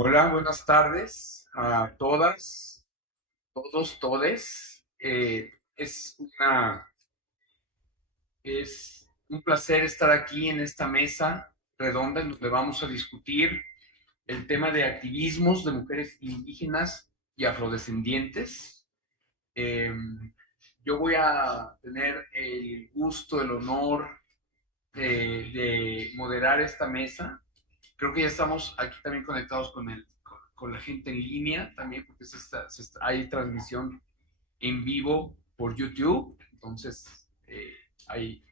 Hola, buenas tardes a todas, todos, todes. Es un placer estar aquí en esta mesa redonda en donde vamos a discutir el tema de activismos de mujeres indígenas y afrodescendientes. Eh, yo voy a tener el gusto, el honor de moderar esta mesa. Creo que ya estamos aquí también conectados con la gente en línea también, porque hay transmisión en vivo por YouTube. Entonces, hay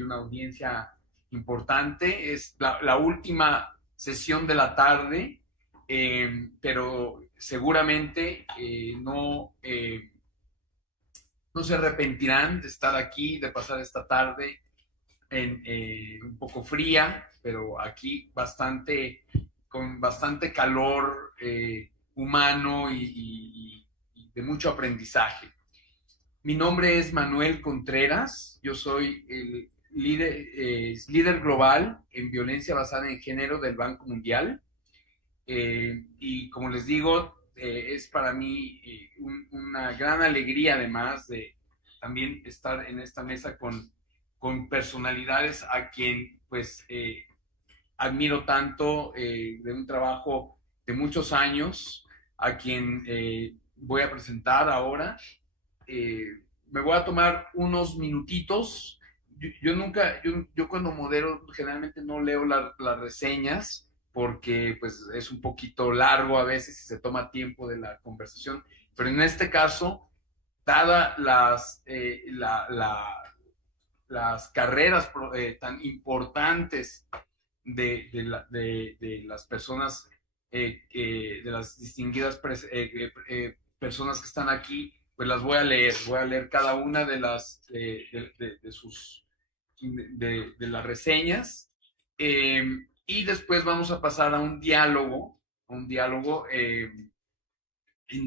una audiencia importante. Es la última sesión de la tarde, pero seguramente no se arrepentirán de estar aquí, de pasar esta tarde un poco fría, pero aquí con bastante calor humano y de mucho aprendizaje. Mi nombre es Manuel Contreras, yo soy el líder global en violencia basada en género del Banco Mundial. Y como les digo, es para mí una gran alegría además de también estar en esta mesa con personalidades a quien pues admiro tanto, de un trabajo de muchos años, a quien voy a presentar ahora. Eh, Me voy a tomar unos minutitos. Yo cuando modero generalmente no leo las reseñas porque pues es un poquito largo a veces y se toma tiempo de la conversación, pero en este caso, dadas las carreras tan importantes de las personas, de las distinguidas personas que están aquí, pues las voy a leer cada una de sus de las reseñas, y después vamos a pasar a un diálogo en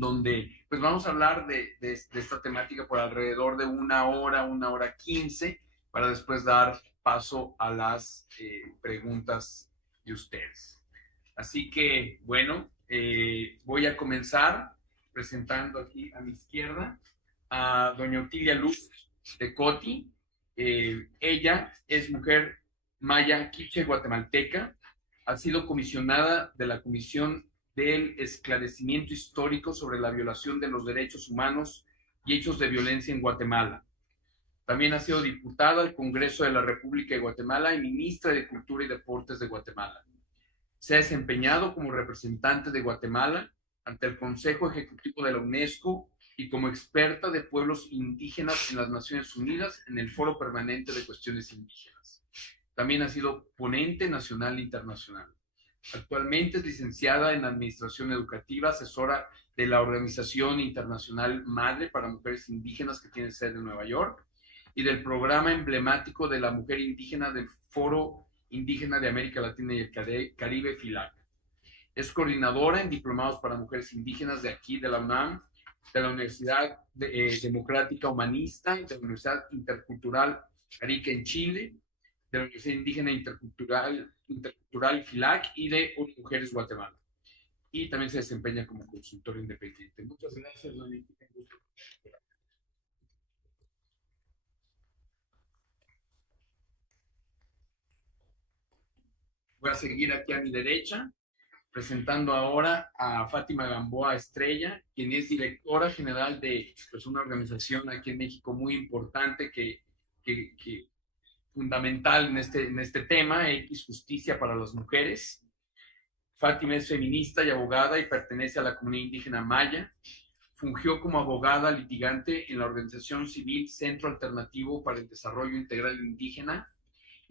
donde pues vamos a hablar de esta temática por alrededor de una hora 15, para después dar paso a las preguntas de ustedes. Así que, bueno, voy a comenzar presentando aquí a mi izquierda a doña Otilia Luz de Coti. Ella es mujer maya quiche guatemalteca, ha sido comisionada de la Comisión del Esclarecimiento Histórico sobre la violación de los derechos humanos y hechos de violencia en Guatemala. También ha sido diputada al Congreso de la República de Guatemala y ministra de Cultura y Deportes de Guatemala. Se ha desempeñado como representante de Guatemala ante el Consejo Ejecutivo de la UNESCO y como experta de pueblos indígenas en las Naciones Unidas en el Foro Permanente de Cuestiones Indígenas. También ha sido ponente nacional e internacional. Actualmente es licenciada en Administración Educativa, asesora de la Organización Internacional Madre para Mujeres Indígenas, que tiene sede en Nueva York, y del programa emblemático de la mujer indígena del Foro Indígena de América Latina y el Caribe, FILAC. Es coordinadora en diplomados para mujeres indígenas de aquí, de la UNAM, de la Universidad Democrática Humanista, de la Universidad Intercultural Arica en Chile, de la Universidad Indígena Intercultural FILAC y de Mujeres Guatemala. Y también se desempeña como consultor independiente. Muchas gracias, doña. Voy a seguir aquí a mi derecha, presentando ahora a Fátima Gamboa Estrella, quien es directora general de pues, una organización aquí en México muy importante que fundamental en este tema, X Justicia para las Mujeres. Fátima es feminista y abogada y pertenece a la comunidad indígena maya. Fungió como abogada litigante en la organización civil Centro Alternativo para el Desarrollo Integral Indígena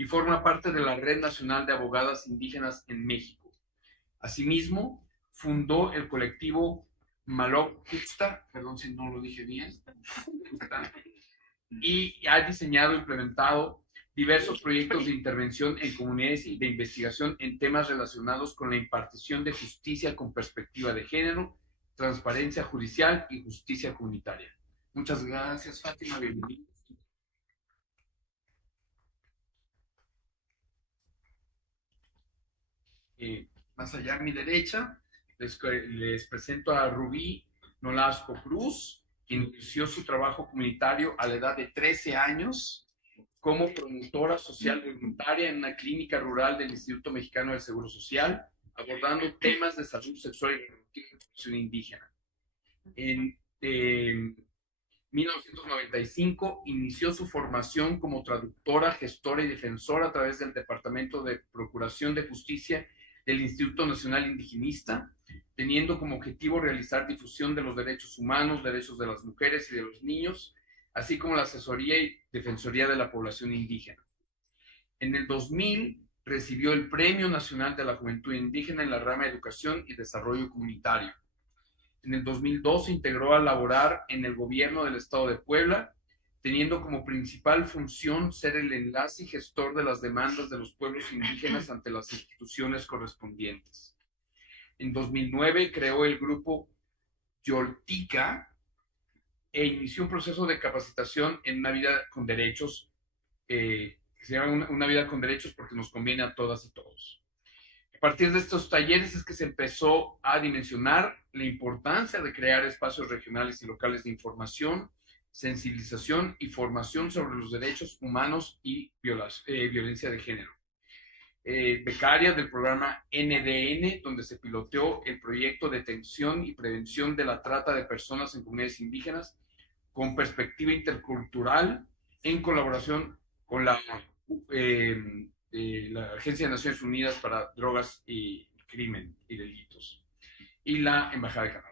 y forma parte de la Red Nacional de Abogadas Indígenas en México. Asimismo, fundó el colectivo Malok Kusta, perdón si no lo dije bien, y ha diseñado e implementado diversos proyectos de intervención en comunidades y de investigación en temas relacionados con la impartición de justicia con perspectiva de género, transparencia judicial y justicia comunitaria. Muchas gracias, Fátima, bienvenida. Más allá a mi derecha les presento a Rubí Nolasco Cruz, quien inició su trabajo comunitario a la edad de 13 años como promotora social voluntaria en una clínica rural del Instituto Mexicano del Seguro Social, abordando temas de salud sexual y reproductiva en la población indígena. En 1995 inició su formación como traductora, gestora y defensora a través del Departamento de Procuración de Justicia del Instituto Nacional Indigenista, teniendo como objetivo realizar difusión de los derechos humanos, derechos de las mujeres y de los niños, así como la asesoría y defensoría de la población indígena. En el 2000 recibió el Premio Nacional de la Juventud Indígena en la rama Educación y Desarrollo Comunitario. En el 2002 se integró a laborar en el gobierno del estado de Puebla, teniendo como principal función ser el enlace y gestor de las demandas de los pueblos indígenas ante las instituciones correspondientes. En 2009 creó el grupo Yoltica e inició un proceso de capacitación en una vida con derechos, que se llama una vida con derechos porque nos conviene a todas y todos. A partir de estos talleres es que se empezó a dimensionar la importancia de crear espacios regionales y locales de información, sensibilización y formación sobre los derechos humanos y violencia de género. Becaria del programa NDN, donde se piloteó el proyecto de detención y prevención de la trata de personas en comunidades indígenas con perspectiva intercultural en colaboración con la Agencia de Naciones Unidas para Drogas y Crimen y Delitos y la Embajada de Canadá.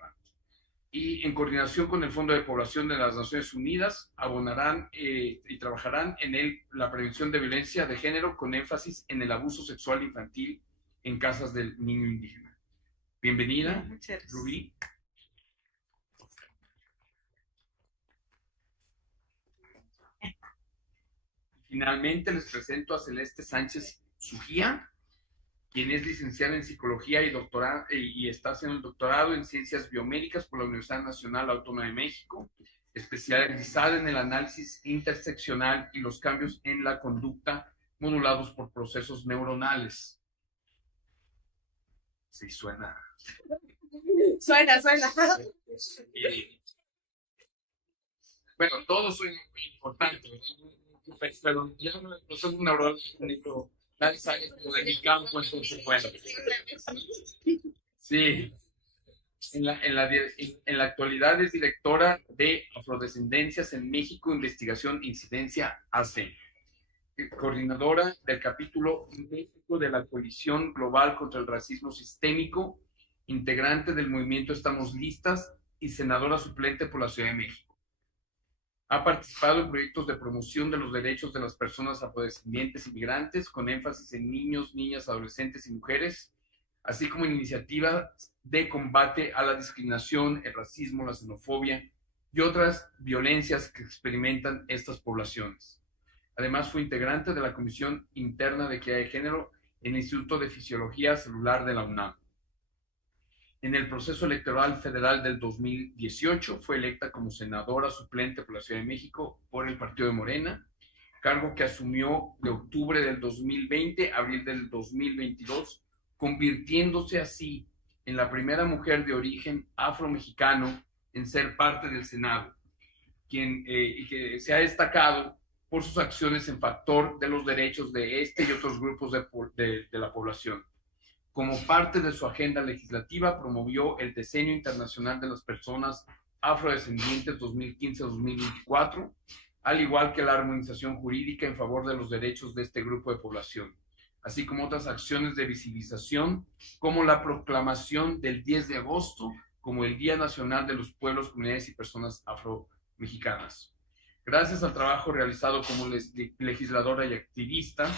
Y en coordinación con el Fondo de Población de las Naciones Unidas abonarán y trabajarán en la prevención de violencia de género con énfasis en el abuso sexual infantil en casas del niño indígena. Bienvenida, Rubí. Finalmente les presento a Celeste Sánchez Sujía, quien es licenciada en Psicología y está haciendo el doctorado en Ciencias Biomédicas por la Universidad Nacional Autónoma de México, especializada en el análisis interseccional y los cambios en la conducta modulados por procesos neuronales. Sí, suena. Suena. Bueno, todo suena muy importante, pero ya no el proceso neuronal nadie sabe de mi campo, entonces, bueno. Sí. En la actualidad es directora de Afrodescendencias en México, Investigación e Incidencia AC, coordinadora del capítulo México de la Coalición Global contra el Racismo Sistémico, integrante del movimiento Estamos Listas y senadora suplente por la Ciudad de México. Ha participado en proyectos de promoción de los derechos de las personas afrodescendientes y migrantes, con énfasis en niños, niñas, adolescentes y mujeres, así como en iniciativas de combate a la discriminación, el racismo, la xenofobia y otras violencias que experimentan estas poblaciones. Además, fue integrante de la Comisión Interna de Equidad de Género en el Instituto de Fisiología Celular de la UNAM. En el proceso electoral federal del 2018 fue electa como senadora suplente por la Ciudad de México por el partido de Morena, cargo que asumió de octubre del 2020 a abril del 2022, convirtiéndose así en la primera mujer de origen afromexicano en ser parte del Senado, y que se ha destacado por sus acciones en favor de los derechos de este y otros grupos de la población. Como parte de su agenda legislativa, promovió el Decenio Internacional de las Personas Afrodescendientes 2015-2024, al igual que la armonización jurídica en favor de los derechos de este grupo de población, así como otras acciones de visibilización, como la proclamación del 10 de agosto como el Día Nacional de los Pueblos, Comunidades y Personas Afromexicanas. Gracias al trabajo realizado como legisladora y activista,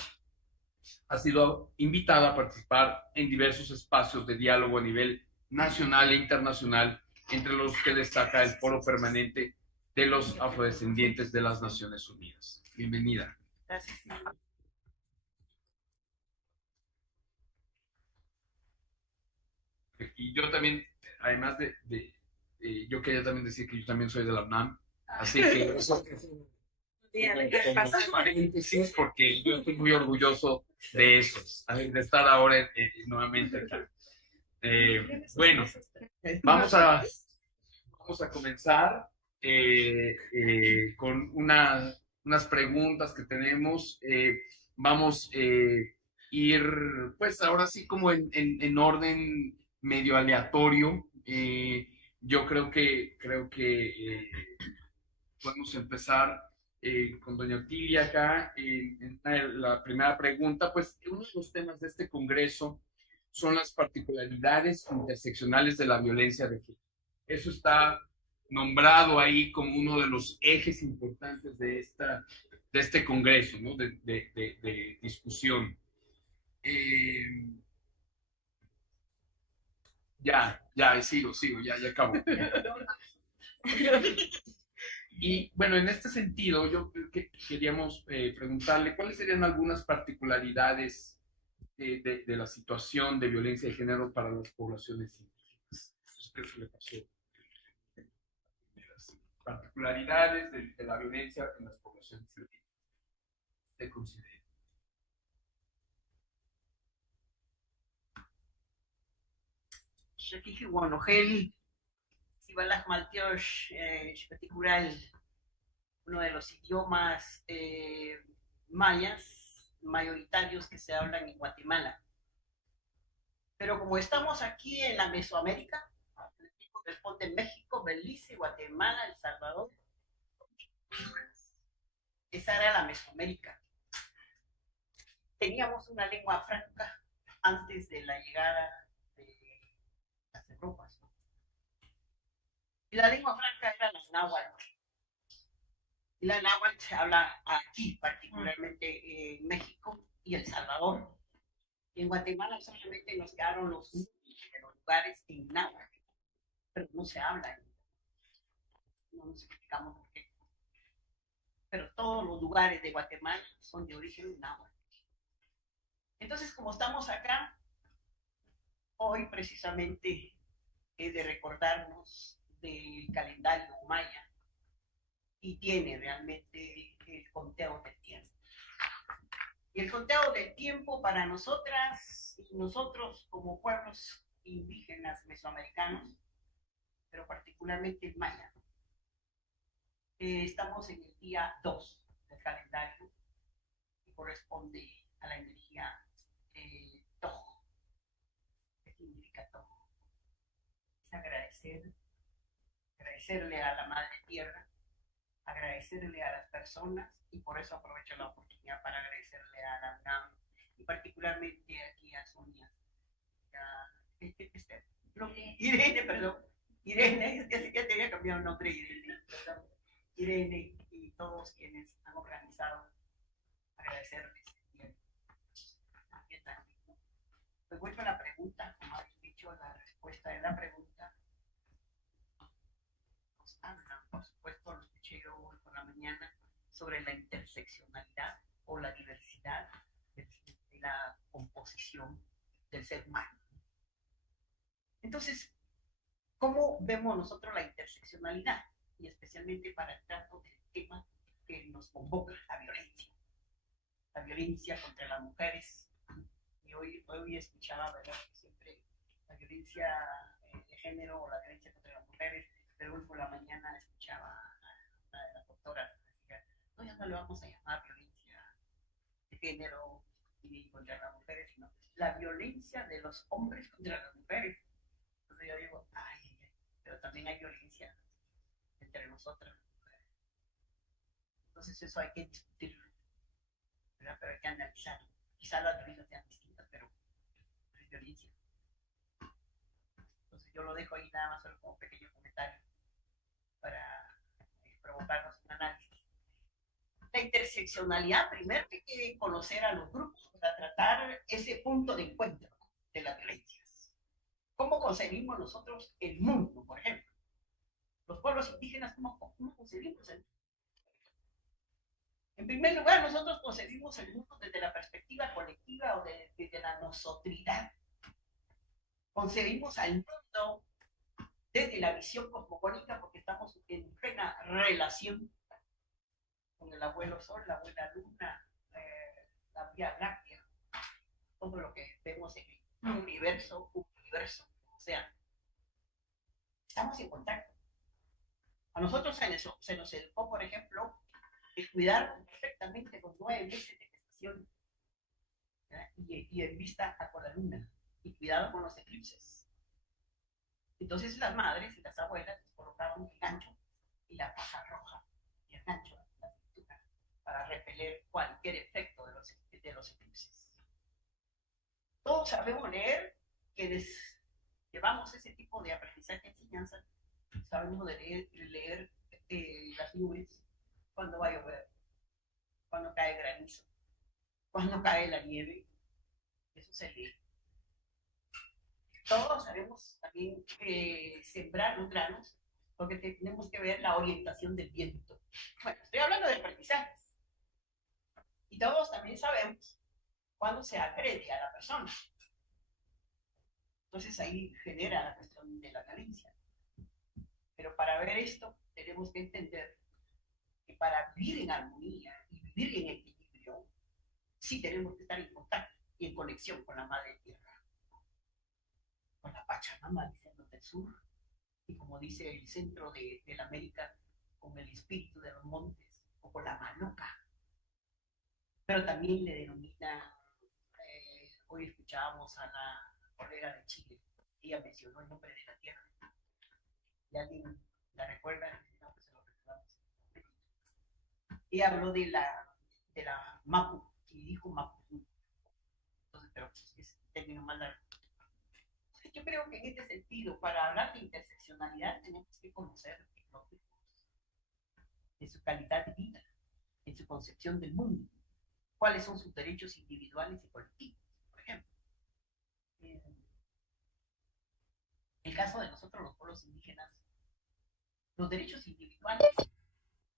ha sido invitada a participar en diversos espacios de diálogo a nivel nacional e internacional, entre los que destaca el Foro Permanente de los Afrodescendientes de las Naciones Unidas. Bienvenida. Gracias. Y yo también, además yo quería también decir que yo también soy de la UNAM, así que eso como paréntesis, porque yo estoy muy orgulloso de eso, de estar ahora nuevamente acá. Bueno, vamos a comenzar con unas preguntas que tenemos. Vamos a ir, pues ahora sí como en orden medio aleatorio. Yo creo que podemos empezar con doña Otilia acá. La primera pregunta, pues uno de los temas de este congreso son las particularidades interseccionales de la violencia de género. Eso está nombrado ahí como uno de los ejes importantes de este congreso, ¿no? De discusión. Sigo, ya acabo. Y bueno, en este sentido, yo queríamos preguntarle cuáles serían algunas particularidades de la situación de violencia de género para las poblaciones indígenas. ¿Qué se le pasó? Las particularidades de la violencia en las poblaciones indígenas. ¿Te considera? Shakihi Wanogel, Sibalas Maltiosh, particular, uno de los idiomas mayas mayoritarios que se hablan en Guatemala. Pero como estamos aquí en la Mesoamérica, corresponde México, Belice, Guatemala, El Salvador. Esa era la Mesoamérica. Teníamos una lengua franca antes de la llegada de las Europas. Y la lengua franca era la náhuatl. Y la náhuatl se habla aquí, particularmente en México y El Salvador. Y en Guatemala solamente nos quedaron los lugares en náhuatl, pero no se habla. No nos explicamos por qué. Pero todos los lugares de Guatemala son de origen náhuatl. Entonces, como estamos acá, hoy precisamente he de recordarnos del calendario maya y tiene realmente el conteo del tiempo. Y el conteo del tiempo para nosotras y nosotros como pueblos indígenas mesoamericanos, pero particularmente el maya, estamos en el día 2 del calendario que corresponde a la energía Tojo. ¿Qué significa Tojo? Es agradecerle a la Madre Tierra, agradecerle a las personas, y por eso aprovecho la oportunidad para agradecerle a la UNAM y particularmente aquí a Sonia, Irene, ya te había cambiado el nombre, Irene y todos quienes han organizado, agradecerles. Pues vuelvo a la pregunta, como habéis dicho, la respuesta de la pregunta nos habla, por supuesto, lo escuché hoy por la mañana, sobre la interseccionalidad o la diversidad de la composición del ser humano. Entonces, ¿cómo vemos nosotros la interseccionalidad? Y especialmente para el trato del tema que nos convoca, la violencia. La violencia contra las mujeres. Y hoy escuchaba, ¿verdad? Siempre la violencia de género o la violencia contra las mujeres, pero hoy por la mañana escuchaba a una de las doctoras que decía, no, ya no le vamos a llamar violencia de género y contra las mujeres, sino la violencia de los hombres contra las mujeres. Entonces yo digo, pero también hay violencia entre nosotras. Entonces eso hay que discutirlo, ¿verdad? Pero hay que analizarlo. Quizás las violencias sean distintas, pero es violencia. Entonces yo lo dejo ahí nada más solo como pequeño comentario para provocarnos un análisis. La interseccionalidad, primero hay que conocer a los grupos para tratar ese punto de encuentro de las violencias. ¿Cómo concebimos nosotros el mundo, por ejemplo? Los pueblos indígenas, ¿cómo concebimos el mundo? En primer lugar, nosotros concebimos el mundo desde la perspectiva colectiva o desde la nosotridad. Concebimos al mundo desde la visión cosmogónica porque estamos en plena relación con el abuelo Sol, la abuela Luna, la Vía Láctea, todo lo que vemos en el universo A nosotros se nos educó, por ejemplo, el cuidar perfectamente los 9 meses de gestación, y en vista a con la luna, y cuidado con los eclipses. Entonces las madres y las abuelas colocaban el gancho y la paja roja y el gancho en la cintura para repeler cualquier efecto de los eclipses. Todos sabemos leer, quienes llevamos ese tipo de aprendizaje, enseñanza, sabemos leer las nubes, cuando va a llover, cuando cae granizo, cuando cae la nieve, eso se lee. Todos sabemos también sembrar los granos, porque tenemos que ver la orientación del viento. Bueno, estoy hablando de aprendizajes. Y todos también sabemos cuándo se agrede a la persona. Entonces ahí genera la cuestión de la carencia. Pero para ver esto, tenemos que entender que para vivir en armonía y vivir en equilibrio, sí tenemos que estar en contacto y en conexión con la Madre Tierra, con la Pachamama, dicen los del sur, y como dice el centro de la América, con el espíritu de los montes, o con la Maloca. Pero también le denomina, hoy escuchábamos a la colega de Chile, ella mencionó el nombre de la tierra, y alguien la recuerda, no, pues se lo recordamos. Ella habló de la Mapu, y dijo Mapu, entonces, pero es un término más largo. Yo creo que en este sentido, para hablar de interseccionalidad, tenemos que conocer los grupos, en su calidad de vida, en su concepción del mundo, cuáles son sus derechos individuales y colectivos. Por ejemplo, el caso de nosotros los pueblos indígenas, los derechos individuales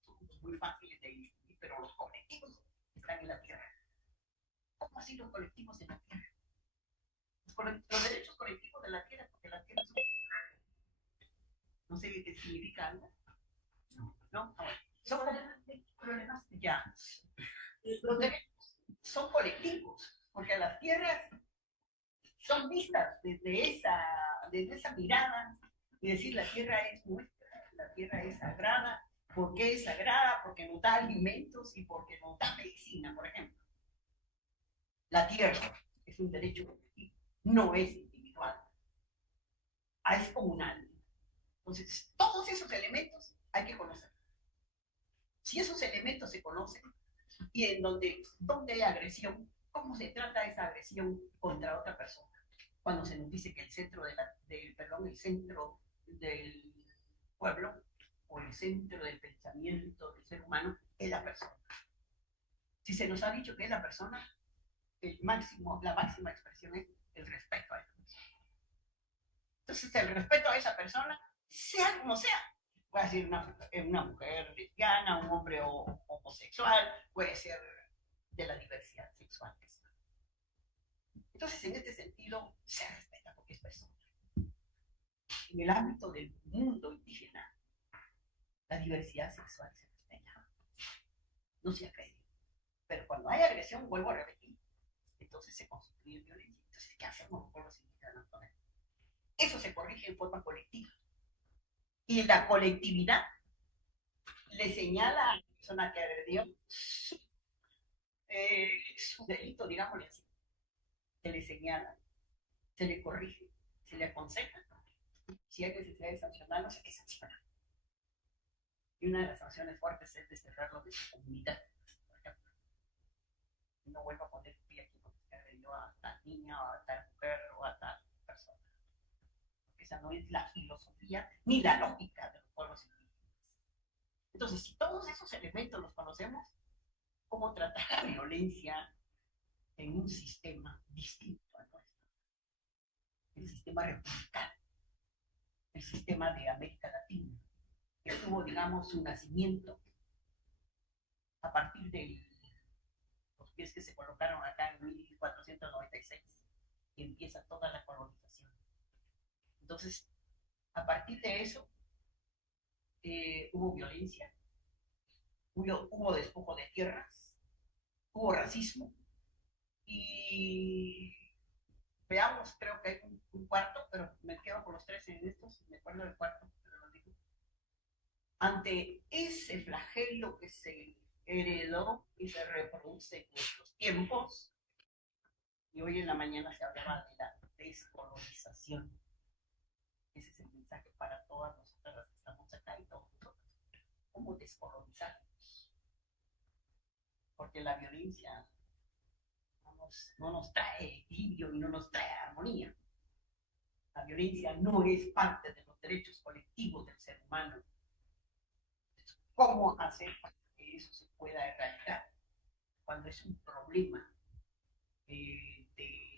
son muy fáciles de discutir, pero los colectivos están en la tierra. ¿Cómo así los colectivos en la tierra? Los derechos colectivos de la tierra, porque la tierra es un... No sé qué significa algo. ¿No? Son problemas. Ya. Los derechos son colectivos, porque las tierras son vistas desde esa mirada y decir la tierra es nuestra, la tierra es sagrada. ¿Por qué es sagrada? Porque nos da alimentos y porque nos da medicina, por ejemplo. La tierra es un derecho colectivo, no es individual, es comunal. Entonces, todos esos elementos hay que conocer. Si esos elementos se conocen y en donde hay agresión, ¿cómo se trata esa agresión contra otra persona? Cuando se nos dice que el centro el centro del pueblo o el centro del pensamiento del ser humano es la persona. Si se nos ha dicho que es la persona, la máxima expresión es el respeto a esa persona. Entonces, el respeto a esa persona, sea como sea, puede ser una mujer lesbiana, un hombre homosexual, puede ser de la diversidad sexual que sea. Entonces, en este sentido, se respeta porque es persona. En el ámbito del mundo indígena, la diversidad sexual se respeta, no se agrede. Pero cuando hay agresión, vuelvo a repetir, entonces se constituye violencia. Entonces, ¿qué hacemos con los indígenas con eso? Eso se corrige en forma colectiva. Y la colectividad le señala a la persona que agredió su delito, digámosle así. Se le señala, se le corrige, se le aconseja. Si hay necesidad de sancionarlo, se hay que sancionar. Y una de las sanciones fuertes es desterrarlo de su comunidad, por ejemplo. Y no vuelva a poner un pie aquí porque se agredió a tal niña, o a tal mujer, o a tal persona. Porque esa no es la filosofía ni la lógica de los pueblos indígenas. Entonces, si todos esos elementos los conocemos, ¿cómo tratar la violencia en un sistema distinto al nuestro? El sistema republicano, el sistema de América Latina, que tuvo, digamos, su nacimiento a partir de los pies que se colocaron acá en 1496, y empieza toda la colonización. Entonces, a partir de eso, hubo violencia, hubo despojo de tierras, hubo racismo, y veamos, creo que hay un cuarto, pero me quedo con los tres en estos, me acuerdo del cuarto, pero lo digo. ante ese flagelo que se heredó y se reproduce en nuestros tiempos, y hoy en la mañana se hablaba de la descolonización. Ese es el mensaje para todas nosotras las que estamos acá y todos nosotros. ¿Cómo descolonizarnos? Porque la violencia no nos trae equilibrio y no nos trae armonía. La violencia no es parte de los derechos colectivos del ser humano. ¿Cómo hacer para que eso se pueda erradicar? Cuando es un problema de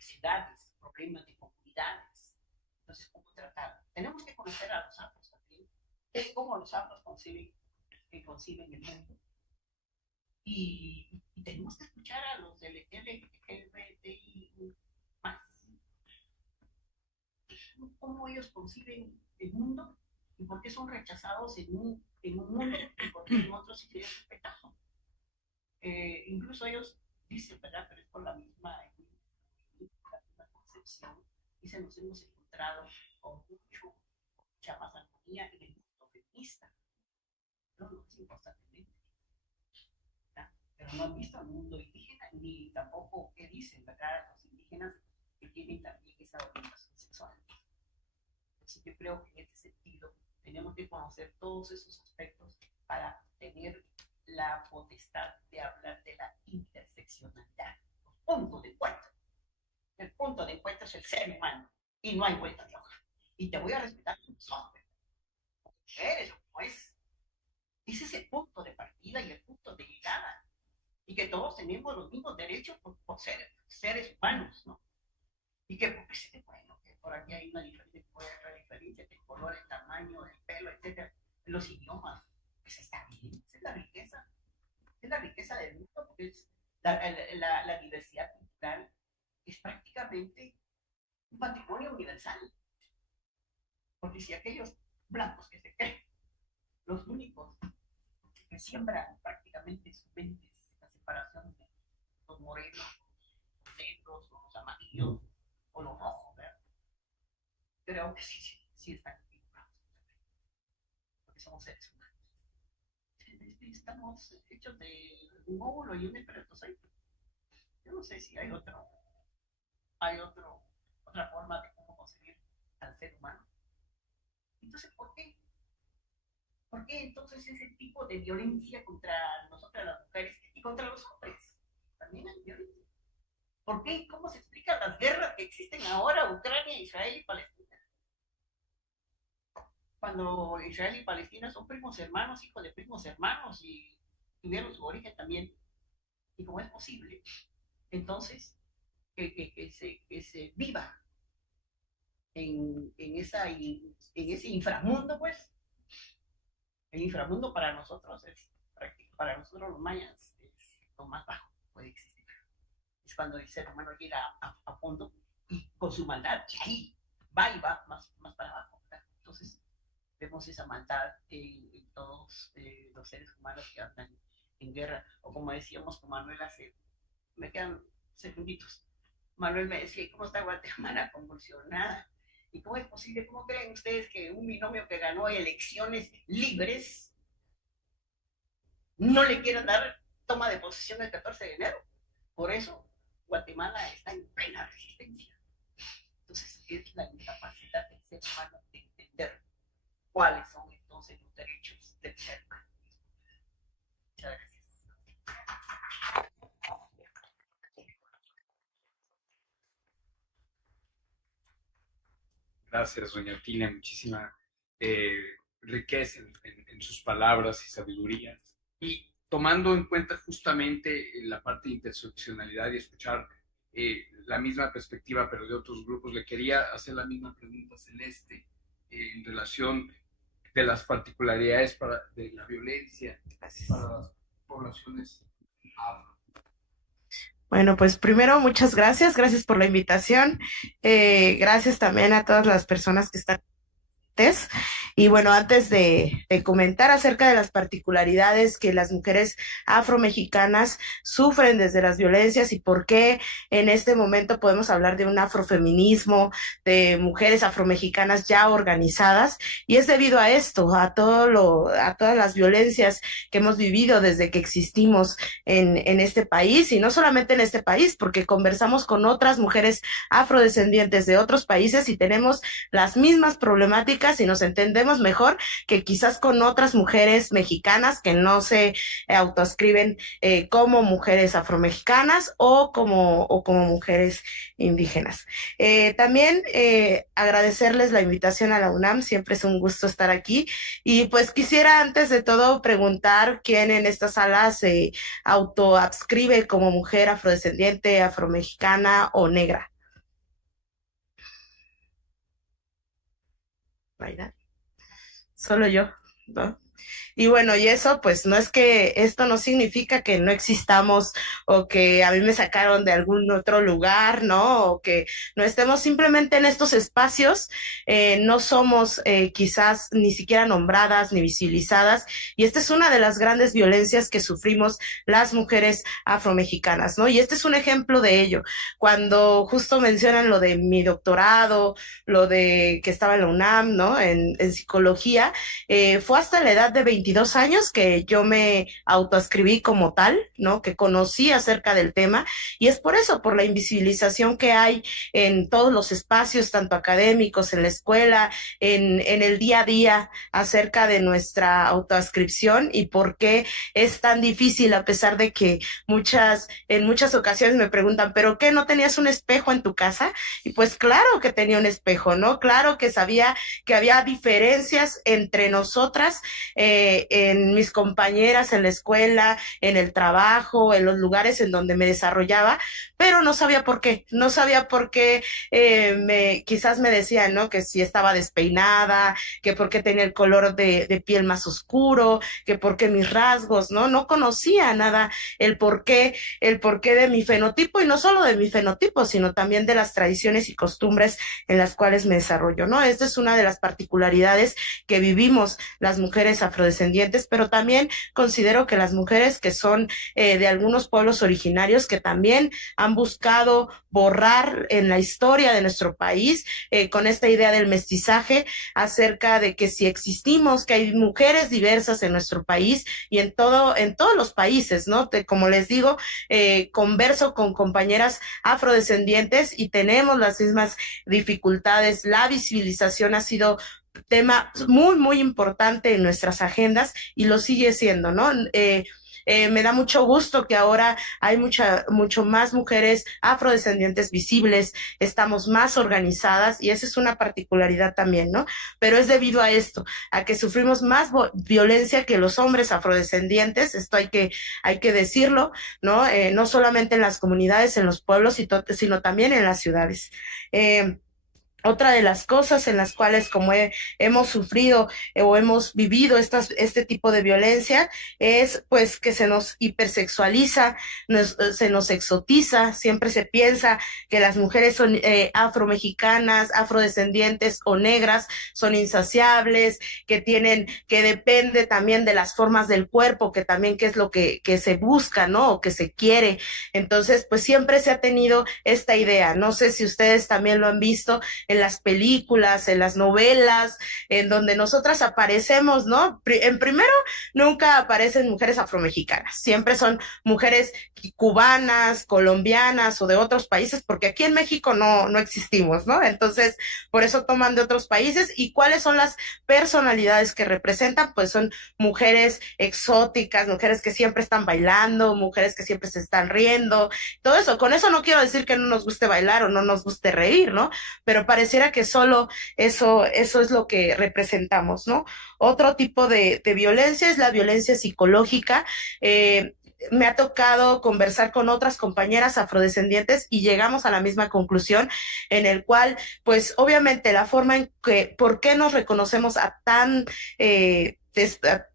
ciudades, problemas de comunidades. Entonces, ¿cómo tratar? Tenemos que conocer a los afros también. Es cómo los afros conciben el mundo. Y tenemos que escuchar a los LGBTI más. Cómo ellos conciben el mundo y por qué son rechazados en un mundo y por qué en otros sí se les respeta. Incluso ellos dicen, ¿verdad? Pero es por la misma concepción. Dicen, nos hemos encontrado con mucha más armonía en el mundo feminista. No, es importantemente. Pero no han visto al mundo indígena, ni tampoco qué dicen, ¿verdad? Los indígenas que tienen también esa orientación sexual. Entonces yo creo que en este sentido tenemos que conocer todos esos aspectos para tener la potestad de hablar de la interseccionalidad, los puntos de encuentro. El punto de encuentro es el ser humano y no hay vuelta de hoja. Y te voy a respetar como sos, como eres o como es. Ese es el punto de partida y el punto de llegada. Y que todos tenemos los mismos derechos por ser seres humanos, ¿no? Y que porque se bueno, que por aquí hay una diferencia de color, el tamaño, el pelo, etcétera, los idiomas, pues está bien, esa es la riqueza del mundo, porque es la diversidad cultural es prácticamente un patrimonio universal. Porque si aquellos blancos que se creen los únicos que siembran prácticamente en sus mentes la separación de los morenos, los negros, los amarillos o los rojos, ¿verdad? Creo que sí están equivocados, porque somos seres humanos. Estamos hechos de un óvulo y un espermatozoide. Yo no sé si hay otra forma de cómo concebir al ser humano. Entonces, ¿por qué? ¿Por qué entonces ese tipo de violencia contra nosotras las mujeres y contra los hombres? También hay violencia. ¿Por qué? ¿Cómo se explican las guerras que existen ahora, Ucrania, Israel y Palestina? Cuando Israel y Palestina son primos hermanos, hijos de primos hermanos y tuvieron su origen también. ¿Y cómo es posible? Entonces, que se viva en ese inframundo, pues. El inframundo para nosotros para nosotros los mayas, es lo más bajo que puede existir. Es cuando el ser humano llega a fondo y con su maldad, y ahí va más para abajo, ¿verdad? Entonces, vemos esa maldad en todos los seres humanos que andan en guerra. O como decíamos con Manuel me quedan segunditos. Manuel me decía, ¿cómo está Guatemala convulsionada? ¿Y cómo es posible? ¿Cómo creen ustedes que un binomio que ganó elecciones libres no le quieran dar toma de posesión el 14 de enero? Por eso Guatemala está en plena resistencia. Entonces es la incapacidad del ser humano de entender cuáles son entonces los derechos del ser humano. Muchas gracias. Gracias, doña Tina, muchísima riqueza en sus palabras y sabiduría. Y tomando en cuenta justamente la parte de interseccionalidad y escuchar la misma perspectiva, pero de otros grupos, le quería hacer la misma pregunta, Celeste, en relación de las particularidades de la violencia para las poblaciones afro. Bueno, pues primero muchas gracias por la invitación. Gracias también a todas las personas que están Y bueno, antes de comentar acerca de las particularidades que las mujeres afromexicanas sufren desde las violencias y por qué en este momento podemos hablar de un afrofeminismo, de mujeres afromexicanas ya organizadas, y es debido a esto, a todas las violencias que hemos vivido desde que existimos en este país, y no solamente en este país, porque conversamos con otras mujeres afrodescendientes de otros países y tenemos las mismas problemáticas y nos entendemos mejor que quizás con otras mujeres mexicanas que no se autoascriben como mujeres afromexicanas o como mujeres indígenas. También agradecerles la invitación a la UNAM, siempre es un gusto estar aquí y pues quisiera antes de todo preguntar quién en esta sala se autoadscribe como mujer afrodescendiente, afromexicana o negra. ¿Verdad? Solo yo, ¿no? Y bueno, y eso, pues no es que esto no significa que no existamos o que a mí me sacaron de algún otro lugar, ¿no? O que no estemos simplemente en estos espacios, no somos quizás ni siquiera nombradas ni visibilizadas. Y esta es una de las grandes violencias que sufrimos las mujeres afromexicanas, ¿no? Y este es un ejemplo de ello. Cuando justo mencionan lo de mi doctorado, lo de que estaba en la UNAM, ¿no? En psicología, fue hasta la edad de 22 años que yo me autoascribí como tal, ¿no? Que conocí acerca del tema y es por eso, por la invisibilización que hay en todos los espacios, tanto académicos, en la escuela, en el día a día acerca de nuestra autoascripción y por qué es tan difícil a pesar de que en muchas ocasiones me preguntan, ¿pero qué? ¿No tenías un espejo en tu casa? Y pues claro que tenía un espejo, ¿no? Claro que sabía que había diferencias entre nosotras, en mis compañeras en la escuela, en el trabajo, en los lugares en donde me desarrollaba, pero no sabía por qué, no sabía por qué quizás me decían, ¿no? Que si estaba despeinada, que por qué tenía el color de piel más oscuro, que por qué mis rasgos, ¿no? No conocía nada el porqué de mi fenotipo y no solo de mi fenotipo, sino también de las tradiciones y costumbres en las cuales me desarrollo, ¿no? Esta es una de las particularidades que vivimos las mujeres afrodescendientes, pero también considero que las mujeres que son de algunos pueblos originarios que también han buscado borrar en la historia de nuestro país con esta idea del mestizaje acerca de que si existimos, que hay mujeres diversas en nuestro país y en todos los países, ¿no? Como les digo, converso con compañeras afrodescendientes y tenemos las mismas dificultades. La visibilización ha sido tema muy, muy importante en nuestras agendas y lo sigue siendo, ¿no? Me da mucho gusto que ahora hay mucho más mujeres afrodescendientes visibles, estamos más organizadas y esa es una particularidad también, ¿no? Pero es debido a esto, a que sufrimos más violencia que los hombres afrodescendientes, esto hay que decirlo, ¿no? No solamente en las comunidades, en los pueblos, sino también en las ciudades. Otra de las cosas en las cuales hemos sufrido o hemos vivido este tipo de violencia es pues que se nos hipersexualiza, se nos exotiza, siempre se piensa que las mujeres son afromexicanas, afrodescendientes o negras, son insaciables, que depende también de las formas del cuerpo, que también qué es lo que se busca, ¿no? O que se quiere. Entonces, pues siempre se ha tenido esta idea. No sé si ustedes también lo han visto en las películas, en las novelas, en donde nosotras aparecemos, ¿no? En primero, nunca aparecen mujeres afromexicanas, siempre son mujeres cubanas, colombianas o de otros países, porque aquí en México no existimos, ¿no? Entonces, por eso toman de otros países. ¿Y cuáles son las personalidades que representan? Pues son mujeres exóticas, mujeres que siempre están bailando, mujeres que siempre se están riendo, todo eso. Con eso no quiero decir que no nos guste bailar o no nos guste reír, ¿no? Pero pareciera que solo eso es lo que representamos, ¿no? Otro tipo de violencia es la violencia psicológica. Me ha tocado conversar con otras compañeras afrodescendientes y llegamos a la misma conclusión en el cual, pues obviamente la forma en que, ¿por qué nos reconocemos a tan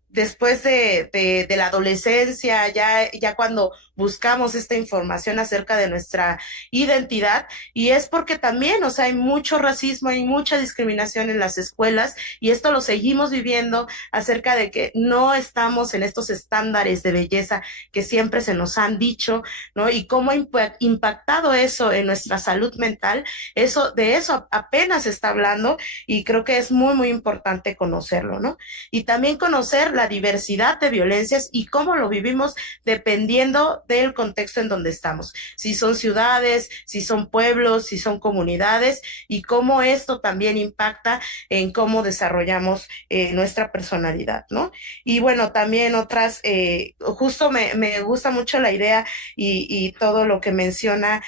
después de la adolescencia, ya cuando buscamos esta información acerca de nuestra identidad, y es porque también, o sea, hay mucho racismo, hay mucha discriminación en las escuelas, y esto lo seguimos viviendo acerca de que no estamos en estos estándares de belleza que siempre se nos han dicho, ¿no? Y cómo ha impactado eso en nuestra salud mental, de eso apenas se está hablando, y creo que es muy, muy importante conocerlo, ¿no? Y también conocer la diversidad de violencias y cómo lo vivimos dependiendo del contexto en donde estamos, si son ciudades, si son pueblos, si son comunidades, y cómo esto también impacta en cómo desarrollamos nuestra personalidad, ¿no? Y bueno, también otras, justo me gusta mucho la idea y todo lo que menciona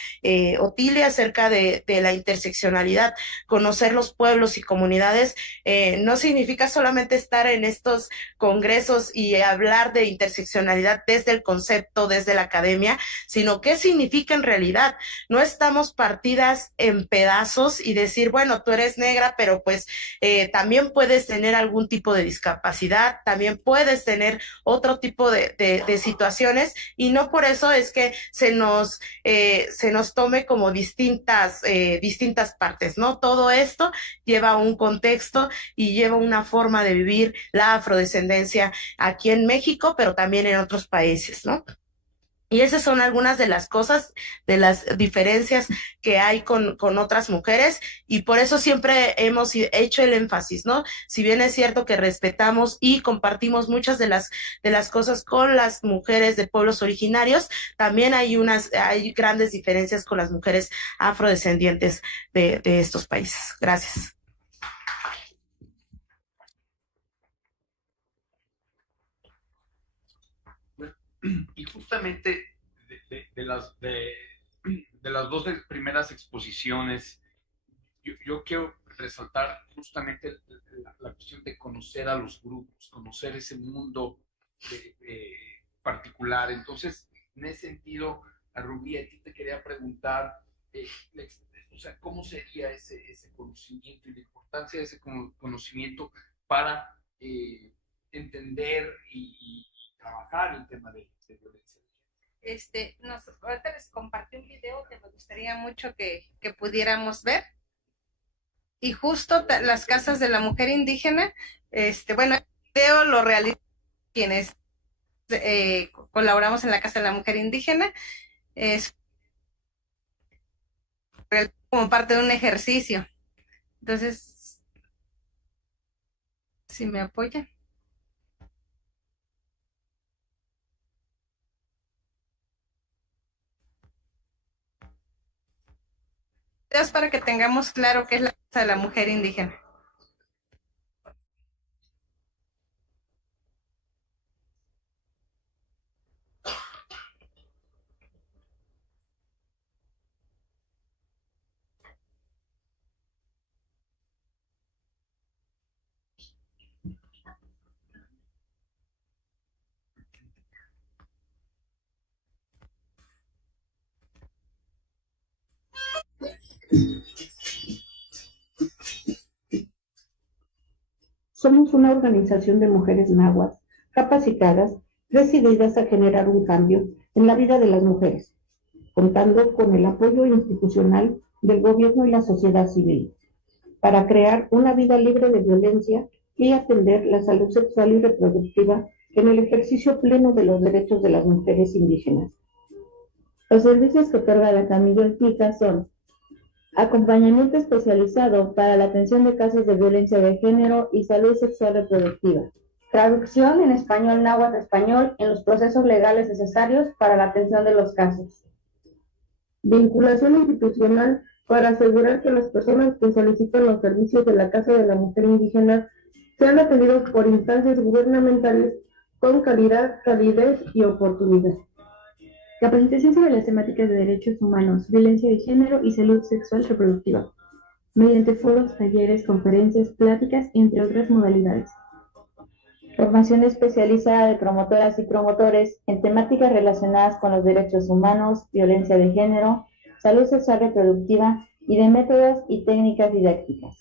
Otilia acerca de la interseccionalidad. Conocer los pueblos y comunidades no significa solamente estar en estos congresos y hablar de interseccionalidad desde el concepto, desde la academia, sino qué significa en realidad. No estamos partidas en pedazos y decir, bueno, tú eres negra, pero pues también puedes tener algún tipo de discapacidad, también puedes tener otro tipo de situaciones, y no por eso es que se nos tome como distintas partes, ¿no? Todo esto lleva un contexto y lleva una forma de vivir la afrodescendencia aquí en México, pero también en otros países, ¿no? Y esas son algunas de las cosas, de las diferencias que hay con otras mujeres, y por eso siempre hemos hecho el énfasis, ¿no? Si bien es cierto que respetamos y compartimos muchas de las cosas con las mujeres de pueblos originarios, también hay grandes diferencias con las mujeres afrodescendientes de estos países. Gracias. Y justamente de las dos primeras exposiciones, yo quiero resaltar justamente la cuestión de conocer a los grupos, conocer ese mundo particular. Entonces, en ese sentido, a Rubí, a ti te quería preguntar, eh, o sea, ¿cómo sería ese conocimiento y la importancia de ese conocimiento para entender y trabajar el tema de violencia? Ahorita les compartí un video que me gustaría mucho que pudiéramos ver. Y justo las casas de la mujer indígena, bueno, el video lo realizan quienes colaboramos en la Casa de la Mujer Indígena, es como parte de un ejercicio. Entonces, si me apoyan. Es para que tengamos claro qué es la Casa de la Mujer Indígena. Somos una organización de mujeres náhuatl capacitadas, decididas a generar un cambio en la vida de las mujeres, contando con el apoyo institucional del gobierno y la sociedad civil, para crear una vida libre de violencia y atender la salud sexual y reproductiva en el ejercicio pleno de los derechos de las mujeres indígenas. Los servicios que otorga la Camilo Eltica son acompañamiento especializado para la atención de casos de violencia de género y salud sexual reproductiva. Traducción en español náhuatl español en los procesos legales necesarios para la atención de los casos. Vinculación institucional para asegurar que las personas que solicitan los servicios de la Casa de la Mujer Indígena sean atendidos por instancias gubernamentales con calidad, calidez y oportunidad. Capacitación sobre las temáticas de derechos humanos, violencia de género y salud sexual reproductiva, mediante foros, talleres, conferencias, pláticas, entre otras modalidades. Formación especializada de promotoras y promotores en temáticas relacionadas con los derechos humanos, violencia de género, salud sexual reproductiva y de métodos y técnicas didácticas.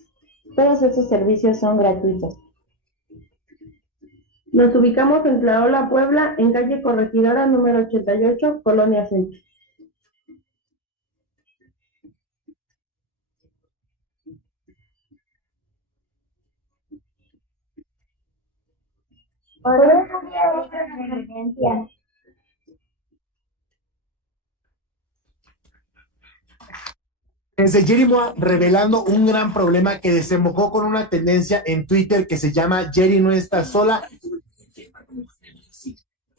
Todos estos servicios son gratuitos. Nos ubicamos en Tlaola, Puebla, en calle Corregidora número 88, Colonia Centro. Desde Jerimoa revelando un gran problema que desembocó con una tendencia en Twitter que se llama Jerry no está sola.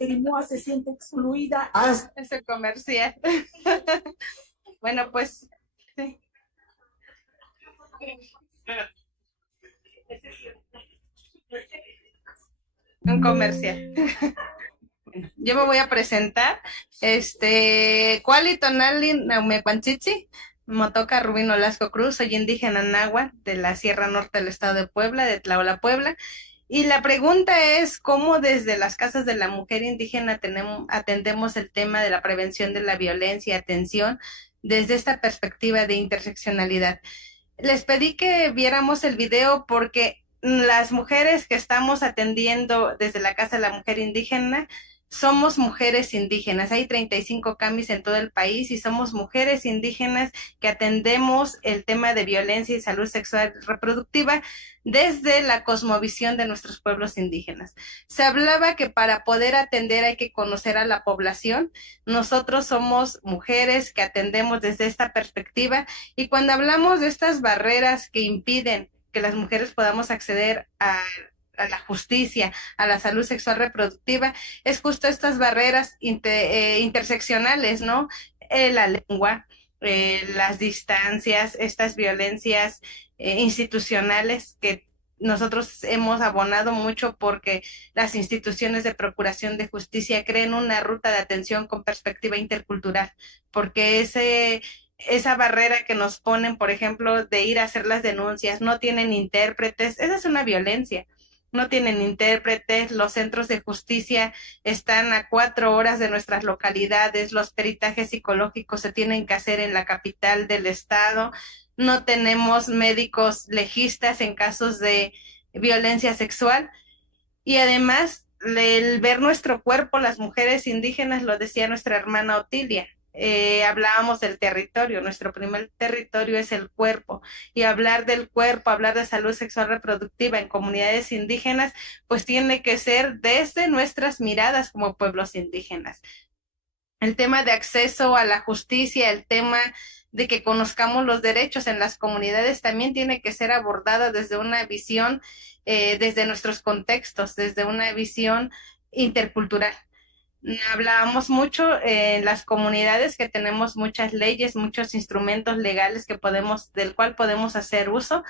Jerimoa se siente excluida. Ese comercial. Bueno, pues sí. Un comercial. Yo me voy a presentar. Cuali Tonali Naumecuantzitzi, Motoca Rubino Lasco Cruz, soy indígena náhuatl de la Sierra Norte del estado de Puebla, de Tlaola, Puebla. Y la pregunta es cómo desde las casas de la mujer indígena atendemos el tema de la prevención de la violencia y atención desde esta perspectiva de interseccionalidad. Les pedí que viéramos el video porque las mujeres que estamos atendiendo desde la Casa de la Mujer Indígena somos mujeres indígenas. Hay 35 camis en todo el país y somos mujeres indígenas que atendemos el tema de violencia y salud sexual reproductiva desde la cosmovisión de nuestros pueblos indígenas. Se hablaba que para poder atender hay que conocer a la población. Nosotros somos mujeres que atendemos desde esta perspectiva y cuando hablamos de estas barreras que impiden que las mujeres podamos acceder a la justicia, a la salud sexual reproductiva, es justo estas barreras interseccionales, ¿no? La lengua, las distancias, estas violencias institucionales que nosotros hemos abonado mucho porque las instituciones de procuración de justicia creen una ruta de atención con perspectiva intercultural, porque esa barrera que nos ponen, por ejemplo, de ir a hacer las denuncias, no tienen intérpretes, esa es una violencia. No tienen intérpretes, los centros de justicia están a 4 horas de nuestras localidades, los peritajes psicológicos se tienen que hacer en la capital del estado, no tenemos médicos legistas en casos de violencia sexual y además el ver nuestro cuerpo, las mujeres indígenas, lo decía nuestra hermana Otilia, hablábamos del territorio, nuestro primer territorio es el cuerpo y hablar del cuerpo, hablar de salud sexual reproductiva en comunidades indígenas, pues tiene que ser desde nuestras miradas como pueblos indígenas. El tema de acceso a la justicia, el tema de que conozcamos los derechos en las comunidades también tiene que ser abordada desde una visión, desde nuestros contextos, desde una visión intercultural. Hablábamos mucho en las comunidades que tenemos muchas leyes, muchos instrumentos legales del cual podemos hacer uso,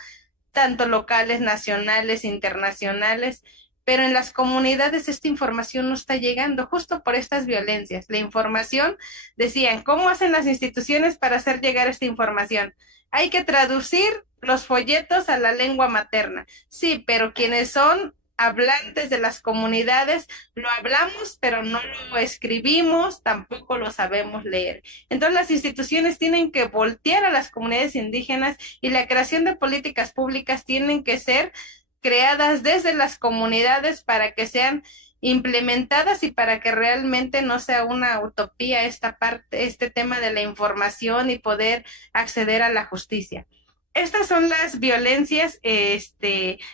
tanto locales, nacionales, internacionales, pero en las comunidades esta información no está llegando justo por estas violencias. La información, decían, ¿cómo hacen las instituciones para hacer llegar esta información? Hay que traducir los folletos a la lengua materna. Sí, pero quienes son hablantes de las comunidades, lo hablamos, pero no lo escribimos, tampoco lo sabemos leer. Entonces las instituciones tienen que voltear a las comunidades indígenas y la creación de políticas públicas tienen que ser creadas desde las comunidades para que sean implementadas y para que realmente no sea una utopía este tema de la información y poder acceder a la justicia. Estas son las violencias,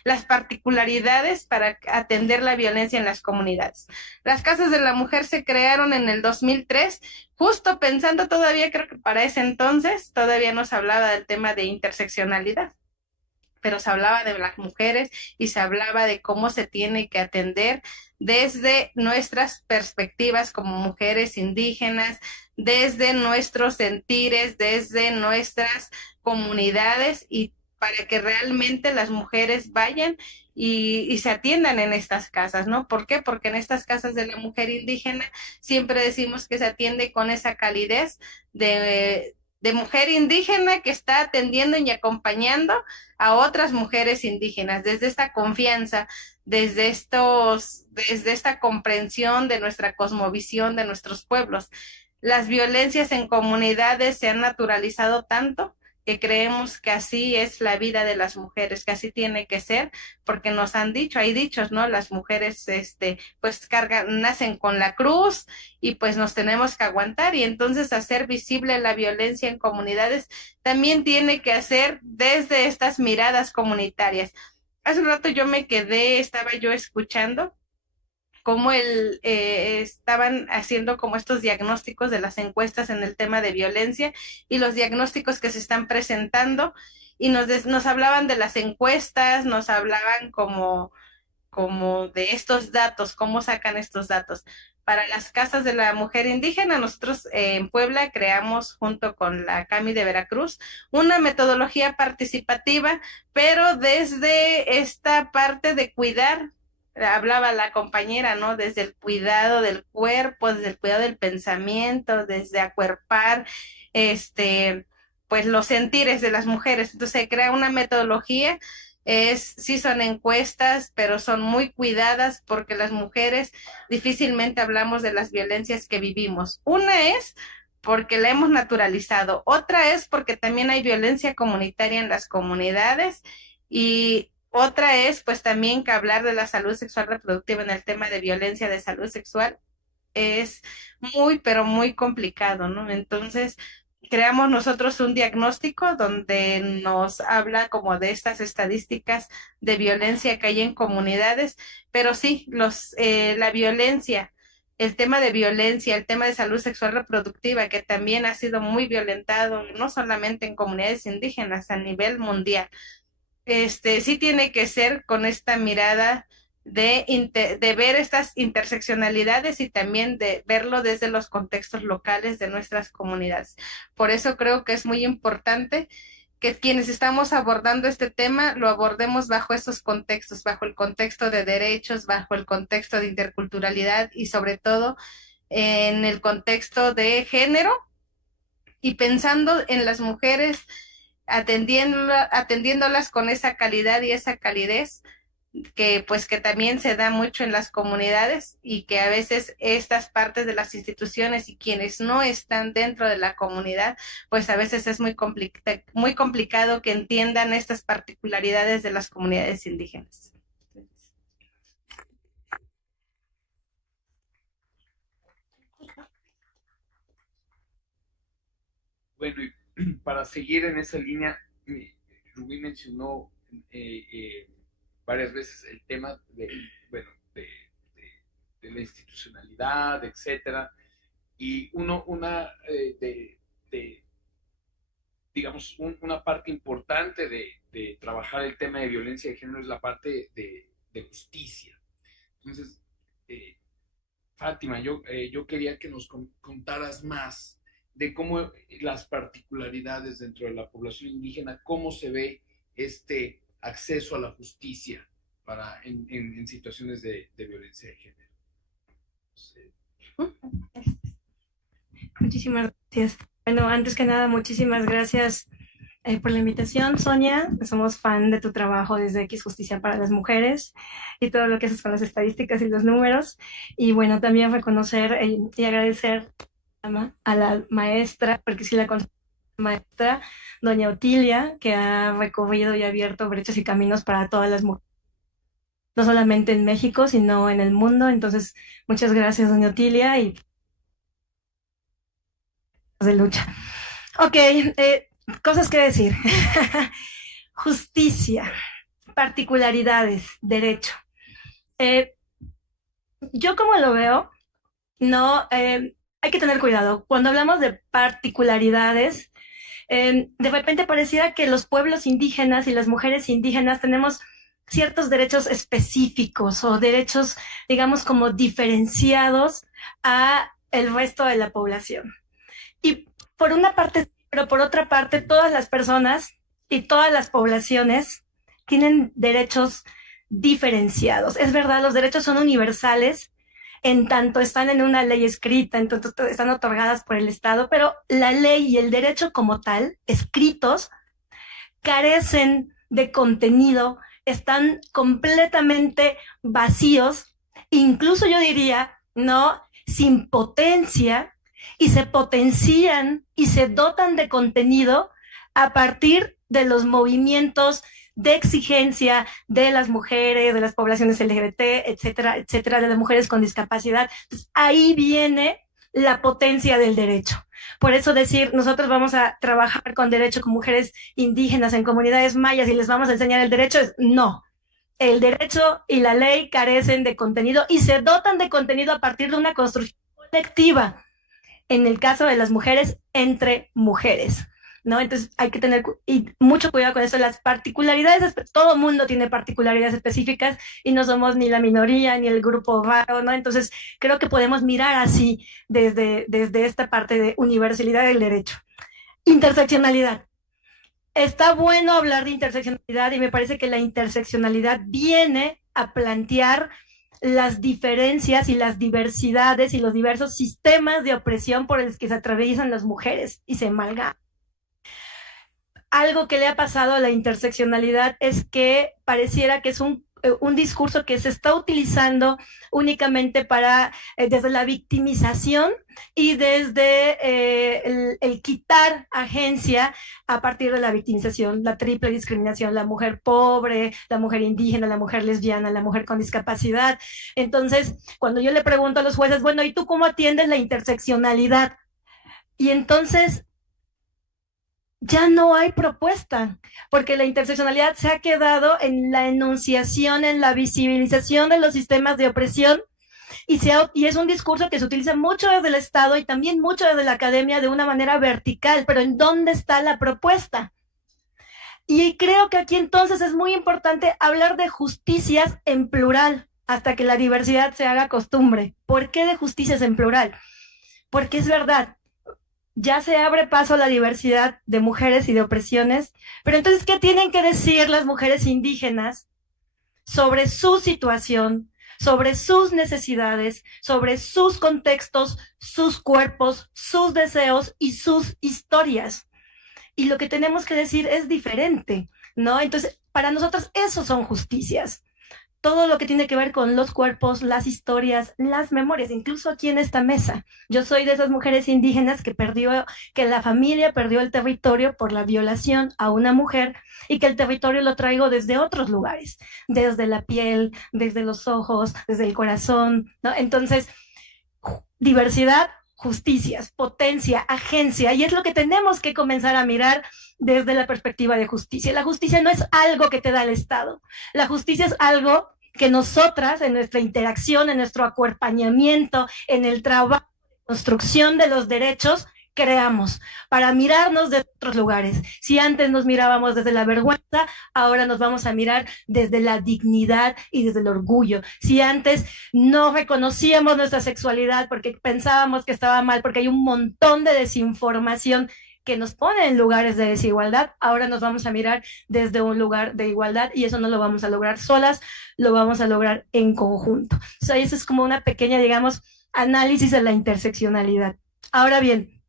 las particularidades para atender la violencia en las comunidades. Las casas de la mujer se crearon en el 2003, justo pensando todavía, creo que para ese entonces, todavía no se hablaba del tema de interseccionalidad, pero se hablaba de las mujeres y se hablaba de cómo se tiene que atender desde nuestras perspectivas como mujeres indígenas, desde nuestros sentires, desde nuestras comunidades y para que realmente las mujeres vayan y se atiendan en estas casas, ¿no? ¿Por qué? Porque en estas casas de la mujer indígena siempre decimos que se atiende con esa calidez de mujer indígena que está atendiendo y acompañando a otras mujeres indígenas, desde esta confianza, desde esta comprensión de nuestra cosmovisión de nuestros pueblos. Las violencias en comunidades se han naturalizado tanto que creemos que así es la vida de las mujeres, que así tiene que ser, porque nos han dicho, hay dichos, ¿no? Las mujeres, pues nacen con la cruz y pues nos tenemos que aguantar, y entonces hacer visible la violencia en comunidades también tiene que hacer desde estas miradas comunitarias. Hace un rato yo me quedé, estaba yo escuchando cómo estaban haciendo como estos diagnósticos de las encuestas en el tema de violencia y los diagnósticos que se están presentando, y nos hablaban de las encuestas, nos hablaban como de estos datos, cómo sacan estos datos. Para las casas de la mujer indígena, nosotros en Puebla creamos, junto con la CAMI de Veracruz, una metodología participativa, pero desde esta parte de cuidar, hablaba la compañera, ¿no? Desde el cuidado del cuerpo, desde el cuidado del pensamiento, desde acuerpar, pues los sentires de las mujeres. Entonces se crea una metodología, sí son encuestas, pero son muy cuidadas porque las mujeres difícilmente hablamos de las violencias que vivimos. Una es porque la hemos naturalizado, otra es porque también hay violencia comunitaria en las comunidades, y otra es pues también que hablar de la salud sexual reproductiva en el tema de violencia de salud sexual es muy, pero muy complicado, ¿no? Entonces, creamos nosotros un diagnóstico donde nos habla como de estas estadísticas de violencia que hay en comunidades, pero sí, la violencia, el tema de violencia, el tema de salud sexual reproductiva, que también ha sido muy violentado, no solamente en comunidades indígenas, a nivel mundial. Sí tiene que ser con esta mirada de ver estas interseccionalidades y también de verlo desde los contextos locales de nuestras comunidades. Por eso creo que es muy importante que quienes estamos abordando este tema lo abordemos bajo esos contextos, bajo el contexto de derechos, bajo el contexto de interculturalidad y sobre todo en el contexto de género, y pensando en las mujeres, atendiéndolas con esa calidad y esa calidez que pues que también se da mucho en las comunidades, y que a veces estas partes de las instituciones y quienes no están dentro de la comunidad, pues a veces es muy complicado que entiendan estas particularidades de las comunidades indígenas. Bueno, y para seguir en esa línea, Rubí mencionó varias veces el tema bueno, de la institucionalidad, etcétera, y digamos, una parte importante de trabajar el tema de violencia de género es la parte de justicia. Entonces, Fátima, yo quería que nos contaras más de cómo las particularidades dentro de la población indígena, cómo se ve este acceso a la justicia en situaciones de violencia de género. Muchísimas gracias. Bueno, antes que nada, muchísimas gracias por la invitación, Sonia. Somos fan de tu trabajo desde X Justicia para las Mujeres y todo lo que haces con las estadísticas y los números. Y bueno, también reconocer y agradecer a la maestra, porque sí la conozco, maestra, doña Otilia, que ha recorrido y abierto brechas y caminos para todas las mujeres, no solamente en México, sino en el mundo. Entonces, muchas gracias, doña Otilia, y de lucha. Ok, cosas que decir. Justicia, particularidades, derecho. Yo como lo veo, no, hay que tener cuidado. Cuando hablamos de particularidades, de repente pareciera que los pueblos indígenas y las mujeres indígenas tenemos ciertos derechos específicos o derechos, digamos, como diferenciados a el resto de la población. Y por una parte, pero por otra parte, todas las personas y todas las poblaciones tienen derechos diferenciados. Es verdad, los derechos son universales, en tanto están en una ley escrita, en tanto están otorgadas por el Estado, pero la ley y el derecho como tal, escritos, carecen de contenido, están completamente vacíos, incluso yo diría, ¿no?, sin potencia, y se potencian y se dotan de contenido a partir de los movimientos de exigencia de las mujeres, de las poblaciones LGBT, etcétera, etcétera, de las mujeres con discapacidad. Entonces, ahí viene la potencia del derecho. Por eso decir, nosotros vamos a trabajar con derecho con mujeres indígenas en comunidades mayas y les vamos a enseñar el derecho, es no. El derecho y la ley carecen de contenido y se dotan de contenido a partir de una construcción colectiva. En el caso de las mujeres, entre mujeres, ¿no? Entonces hay que tener mucho cuidado con eso. Las particularidades, todo mundo tiene particularidades específicas y no somos ni la minoría ni el grupo raro, ¿no? Entonces creo que podemos mirar así desde esta parte de universalidad del derecho. Interseccionalidad. Está bueno hablar de interseccionalidad y me parece que la interseccionalidad viene a plantear las diferencias y las diversidades y los diversos sistemas de opresión por los que se atraviesan las mujeres y se amalgaman. Algo que le ha pasado a la interseccionalidad es que pareciera que es un discurso que se está utilizando únicamente para, desde la victimización y desde el quitar agencia a partir de la victimización, la triple discriminación, la mujer pobre, la mujer indígena, la mujer lesbiana, la mujer con discapacidad. Entonces, cuando yo le pregunto a los jueces, bueno, ¿y tú cómo atiendes la interseccionalidad? Y entonces ya no hay propuesta, porque la interseccionalidad se ha quedado en la enunciación, en la visibilización de los sistemas de opresión, y es un discurso que se utiliza mucho desde el Estado y también mucho desde la academia de una manera vertical, pero ¿en dónde está la propuesta? Y creo que aquí entonces es muy importante hablar de justicias en plural, hasta que la diversidad se haga costumbre. ¿Por qué de justicias en plural? Porque es verdad, ya se abre paso a la diversidad de mujeres y de opresiones, pero entonces, ¿qué tienen que decir las mujeres indígenas sobre su situación, sobre sus necesidades, sobre sus contextos, sus cuerpos, sus deseos y sus historias? Y lo que tenemos que decir es diferente, ¿no? Entonces, para nosotros, esos son justicias. Todo lo que tiene que ver con los cuerpos, las historias, las memorias, incluso aquí en esta mesa. Yo soy de esas mujeres indígenas que la familia perdió el territorio por la violación a una mujer y que el territorio lo traigo desde otros lugares, desde la piel, desde los ojos, desde el corazón, ¿no? Entonces, diversidad, justicias, potencia, agencia, y es lo que tenemos que comenzar a mirar desde la perspectiva de justicia. La justicia no es algo que te da el Estado, la justicia es algo que nosotras, en nuestra interacción, en nuestro acuerpañamiento, en el trabajo de construcción de los derechos, creamos para mirarnos de otros lugares. Si antes nos mirábamos desde la vergüenza, ahora nos vamos a mirar desde la dignidad y desde el orgullo. Si antes no reconocíamos nuestra sexualidad porque pensábamos que estaba mal, porque hay un montón de desinformación que nos pone en lugares de desigualdad, ahora nos vamos a mirar desde un lugar de igualdad y eso no lo vamos a lograr solas, lo vamos a lograr en conjunto. O sea, eso es como una pequeña, digamos, análisis de la interseccionalidad. Ahora bien,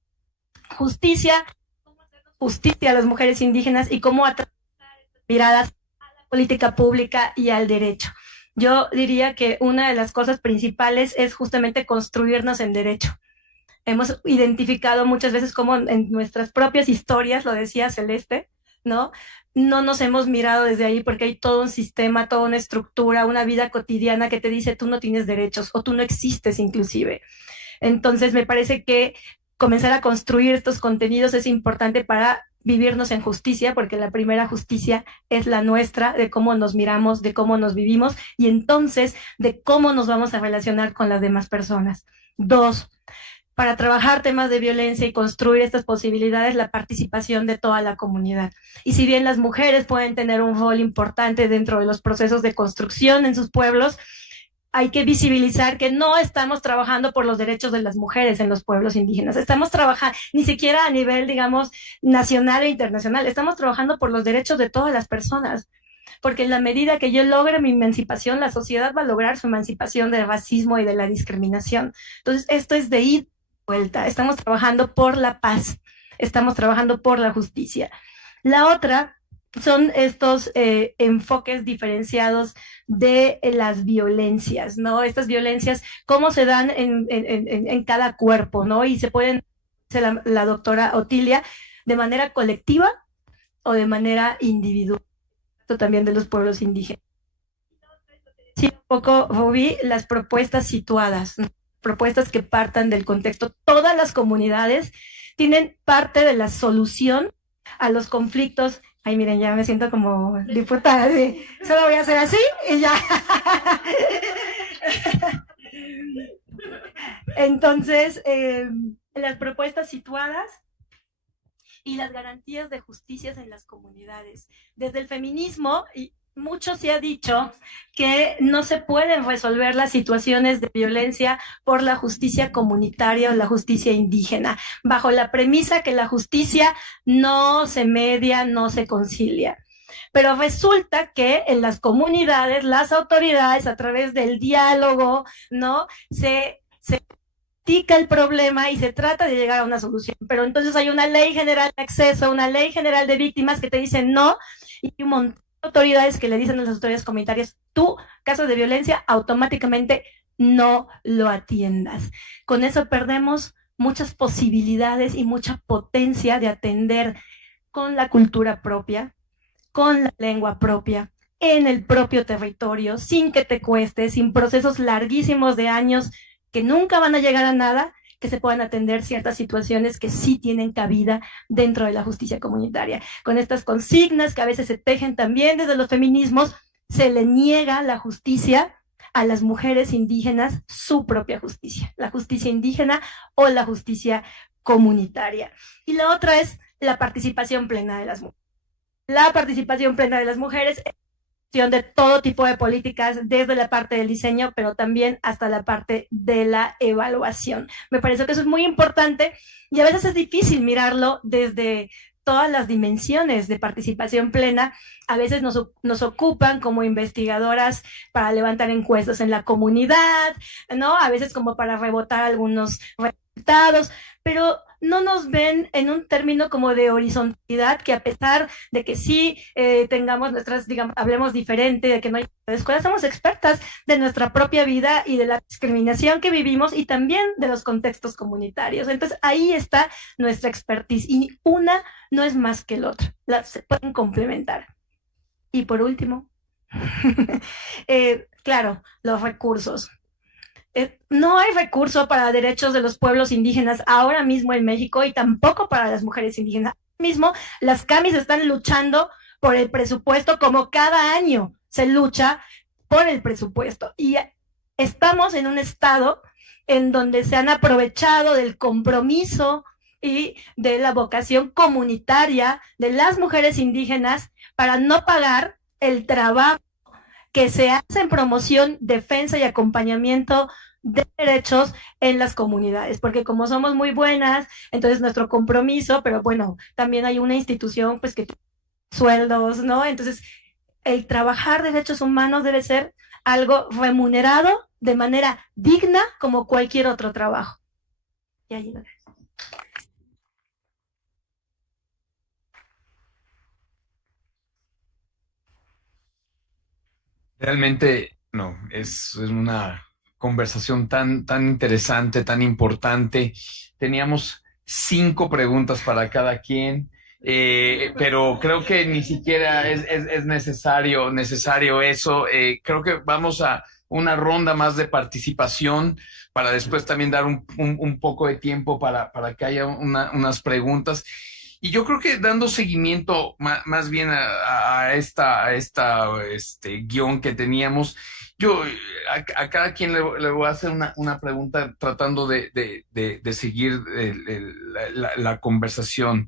justicia, cómo hacer justicia a las mujeres indígenas y cómo atravesar estas miradas a la política pública y al derecho. Yo diría que una de las cosas principales es justamente construirnos en derecho. Hemos identificado muchas veces cómo en nuestras propias historias, lo decía Celeste, ¿no? No nos hemos mirado desde ahí porque hay todo un sistema, toda una estructura, una vida cotidiana que te dice tú no tienes derechos o tú no existes inclusive. Entonces me parece que comenzar a construir estos contenidos es importante para vivirnos en justicia, porque la primera justicia es la nuestra, de cómo nos miramos, de cómo nos vivimos y entonces de cómo nos vamos a relacionar con las demás personas. 2, para trabajar temas de violencia y construir estas posibilidades, la participación de toda la comunidad. Y si bien las mujeres pueden tener un rol importante dentro de los procesos de construcción en sus pueblos, hay que visibilizar que no estamos trabajando por los derechos de las mujeres en los pueblos indígenas. Estamos trabajando, ni siquiera a nivel, digamos, nacional e internacional, estamos trabajando por los derechos de todas las personas. Porque en la medida que yo logre mi emancipación, la sociedad va a lograr su emancipación del racismo y de la discriminación. Entonces, esto es de ir vuelta. Estamos trabajando por la paz, estamos trabajando por la justicia. La otra son estos enfoques diferenciados de las violencias, ¿no? Estas violencias, cómo se dan en cada cuerpo, ¿no? Y se pueden, dice la doctora Otilia, de manera colectiva o de manera individual, también de los pueblos indígenas. Sí, un poco, Rubí, las propuestas situadas, ¿no? Propuestas que partan del contexto. Todas las comunidades tienen parte de la solución a los conflictos. Ay, miren, ya me siento como diputada, ¿sí? Solo voy a hacer así y ya. Entonces, las propuestas situadas y las garantías de justicias en las comunidades. Desde el feminismo, y mucho se ha dicho que no se pueden resolver las situaciones de violencia por la justicia comunitaria o la justicia indígena, bajo la premisa que la justicia no se media, no se concilia. Pero resulta que en las comunidades, las autoridades, a través del diálogo, ¿no? Se critica el problema y se trata de llegar a una solución. Pero entonces hay una ley general de acceso, una ley general de víctimas que te dicen no, y un montón de autoridades que le dicen a las autoridades comunitarias, tú, caso de violencia, automáticamente no lo atiendas. Con eso perdemos muchas posibilidades y mucha potencia de atender con la cultura propia, con la lengua propia, en el propio territorio, sin que te cueste, sin procesos larguísimos de años que nunca van a llegar a nada, que se puedan atender ciertas situaciones que sí tienen cabida dentro de la justicia comunitaria. Con estas consignas que a veces se tejen también desde los feminismos, se le niega la justicia a las mujeres indígenas, su propia justicia, la justicia indígena o la justicia comunitaria. Y la otra es la participación plena de las mujeres. La participación plena de las mujeres de todo tipo de políticas, desde la parte del diseño, pero también hasta la parte de la evaluación. Me parece que eso es muy importante y a veces es difícil mirarlo desde todas las dimensiones de participación plena. A veces nos ocupan como investigadoras para levantar encuestas en la comunidad, ¿no? A veces como para rebotar algunos resultados, pero no nos ven en un término como de horizontalidad, que a pesar de que sí tengamos nuestras, digamos, hablemos diferente, de que no hay escuelas, somos expertas de nuestra propia vida y de la discriminación que vivimos y también de los contextos comunitarios. Entonces ahí está nuestra expertise y una no es más que el otro, se pueden complementar. Y por último, claro, los recursos. No hay recurso para derechos de los pueblos indígenas ahora mismo en México y tampoco para las mujeres indígenas. Ahora mismo las CAMIS están luchando por el presupuesto como cada año se lucha por el presupuesto. Y estamos en un estado en donde se han aprovechado del compromiso y de la vocación comunitaria de las mujeres indígenas para no pagar el trabajo que se hace en promoción, defensa y acompañamiento de derechos en las comunidades, porque como somos muy buenas, entonces nuestro compromiso, pero bueno, también hay una institución pues que tiene sueldos, ¿no? Entonces, el trabajar derechos humanos debe ser algo remunerado de manera digna como cualquier otro trabajo. Y ahí lo dejo. Realmente, no, es una conversación tan interesante, tan importante. Teníamos 5 preguntas para cada quien, pero creo que ni siquiera es necesario eso. Creo que vamos a una ronda más de participación para después también dar un poco de tiempo para que haya unas preguntas. Y yo creo que dando seguimiento más bien a este guión que teníamos, yo a cada quien le voy a hacer una pregunta tratando de seguir la conversación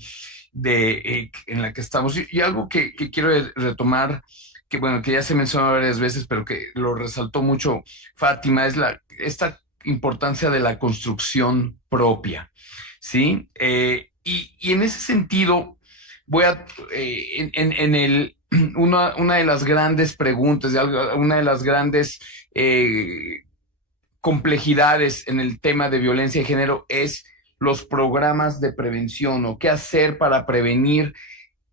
en la que estamos. Y algo que quiero retomar, que bueno, que ya se mencionó varias veces, pero que lo resaltó mucho Fátima, es esta importancia de la construcción propia, ¿sí? Y en ese sentido, voy a, una de las grandes preguntas, una de las grandes complejidades en el tema de violencia de género es los programas de prevención o qué hacer para prevenir.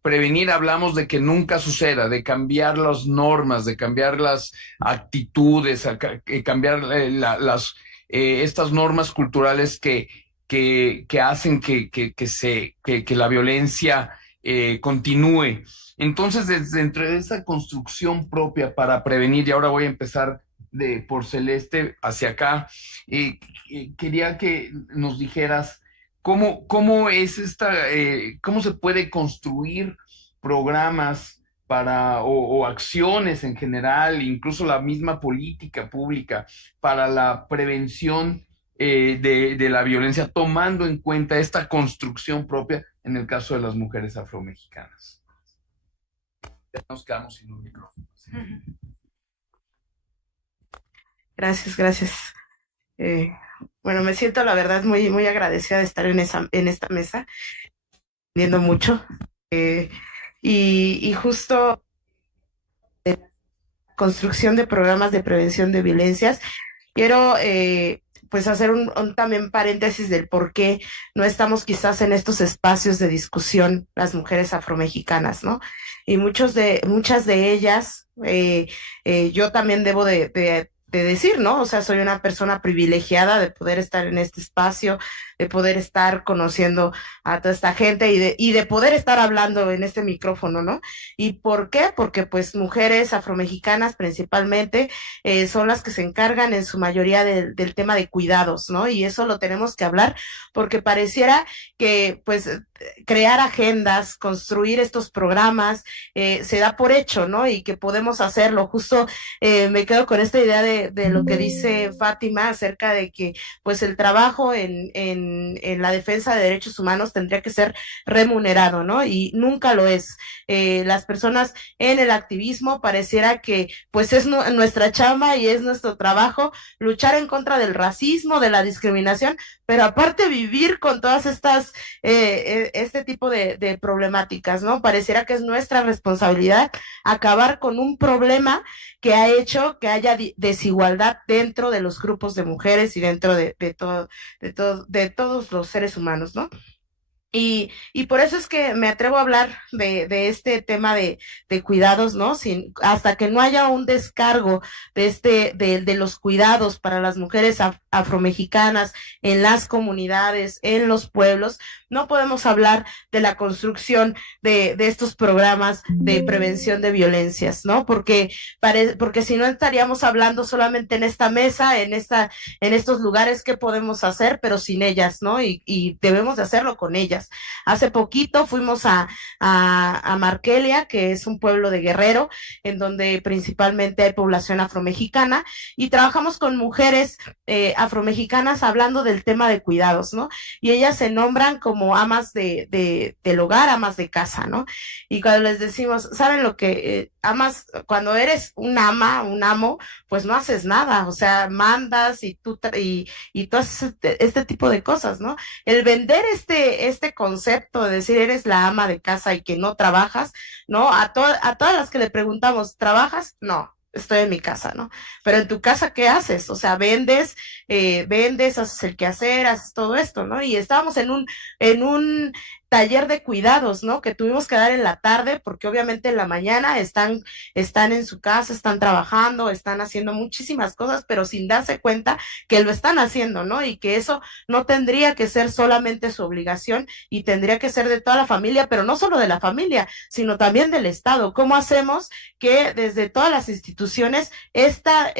Prevenir, hablamos de que nunca suceda, de cambiar las normas, de cambiar las actitudes, cambiar estas normas culturales que hacen que la violencia continúe. Entonces, desde entre esa construcción propia para prevenir, y ahora voy a empezar por Celeste hacia acá, quería que nos dijeras cómo es cómo se puede construir programas o acciones en general, incluso la misma política pública para la prevención de la violencia, tomando en cuenta esta construcción propia en el caso de las mujeres afromexicanas. Ya nos quedamos sin un micrófono. Gracias. Bueno, me siento la verdad muy, muy agradecida de estar en esta mesa, aprendiendo mucho. Y justo construcción de programas de prevención de violencias, quiero pues hacer un también paréntesis del por qué no estamos quizás en estos espacios de discusión las mujeres afromexicanas, ¿no? Y muchas de ellas, yo también debo de decir, ¿no? O sea, soy una persona privilegiada de poder estar en este espacio, de poder estar conociendo a toda esta gente y de poder estar hablando en este micrófono, ¿no? ¿Y por qué? Porque pues mujeres afromexicanas principalmente son las que se encargan en su mayoría del tema de cuidados, ¿no? Y eso lo tenemos que hablar porque pareciera que pues crear agendas, construir estos programas, se da por hecho, ¿no? Y que podemos hacerlo. Justo me quedo con esta idea de lo que dice Fátima acerca de que pues el trabajo en la defensa de derechos humanos tendría que ser remunerado, ¿no? Y nunca lo es. Las personas en el activismo pareciera que pues es nuestra chamba y es nuestro trabajo luchar en contra del racismo, de la discriminación, pero aparte vivir con todas estas, este tipo de problemáticas, ¿no? Pareciera que es nuestra responsabilidad acabar con un problema que ha hecho que haya desigualdad dentro de los grupos de mujeres y dentro de todos los seres humanos, ¿no? Y por eso es que me atrevo a hablar de este tema de cuidados, ¿no? Hasta que no haya un descargo de los cuidados para las mujeres afromexicanas en las comunidades, en los pueblos, no podemos hablar de la construcción de estos programas de prevención de violencias, ¿no? Porque si no estaríamos hablando solamente en esta mesa, en estos lugares que podemos hacer, pero sin ellas, ¿no? Y debemos de hacerlo con ellas. Hace poquito fuimos a Markelia, que es un pueblo de Guerrero, en donde principalmente hay población afromexicana, y trabajamos con mujeres afromexicanas hablando del tema de cuidados, ¿no? Y ellas se nombran como amas del hogar, amas de casa, ¿no? Y cuando les decimos, ¿saben lo que amas? Cuando eres un ama, un amo, pues no haces nada, o sea, mandas y todo este tipo de cosas, ¿no? El vender este concepto de decir eres la ama de casa y que no trabajas, ¿no? A todas las que le preguntamos, ¿trabajas? No. Estoy en mi casa, ¿no? Pero en tu casa, ¿qué haces? O sea, vendes, haces el quehacer, haces todo esto, ¿no? Y estábamos en un taller de cuidados, ¿no? Que tuvimos que dar en la tarde, porque obviamente en la mañana están en su casa, están trabajando, están haciendo muchísimas cosas, pero sin darse cuenta que lo están haciendo, ¿no? Y que eso no tendría que ser solamente su obligación y tendría que ser de toda la familia, pero no solo de la familia, sino también del Estado. ¿Cómo hacemos que desde todas las instituciones estas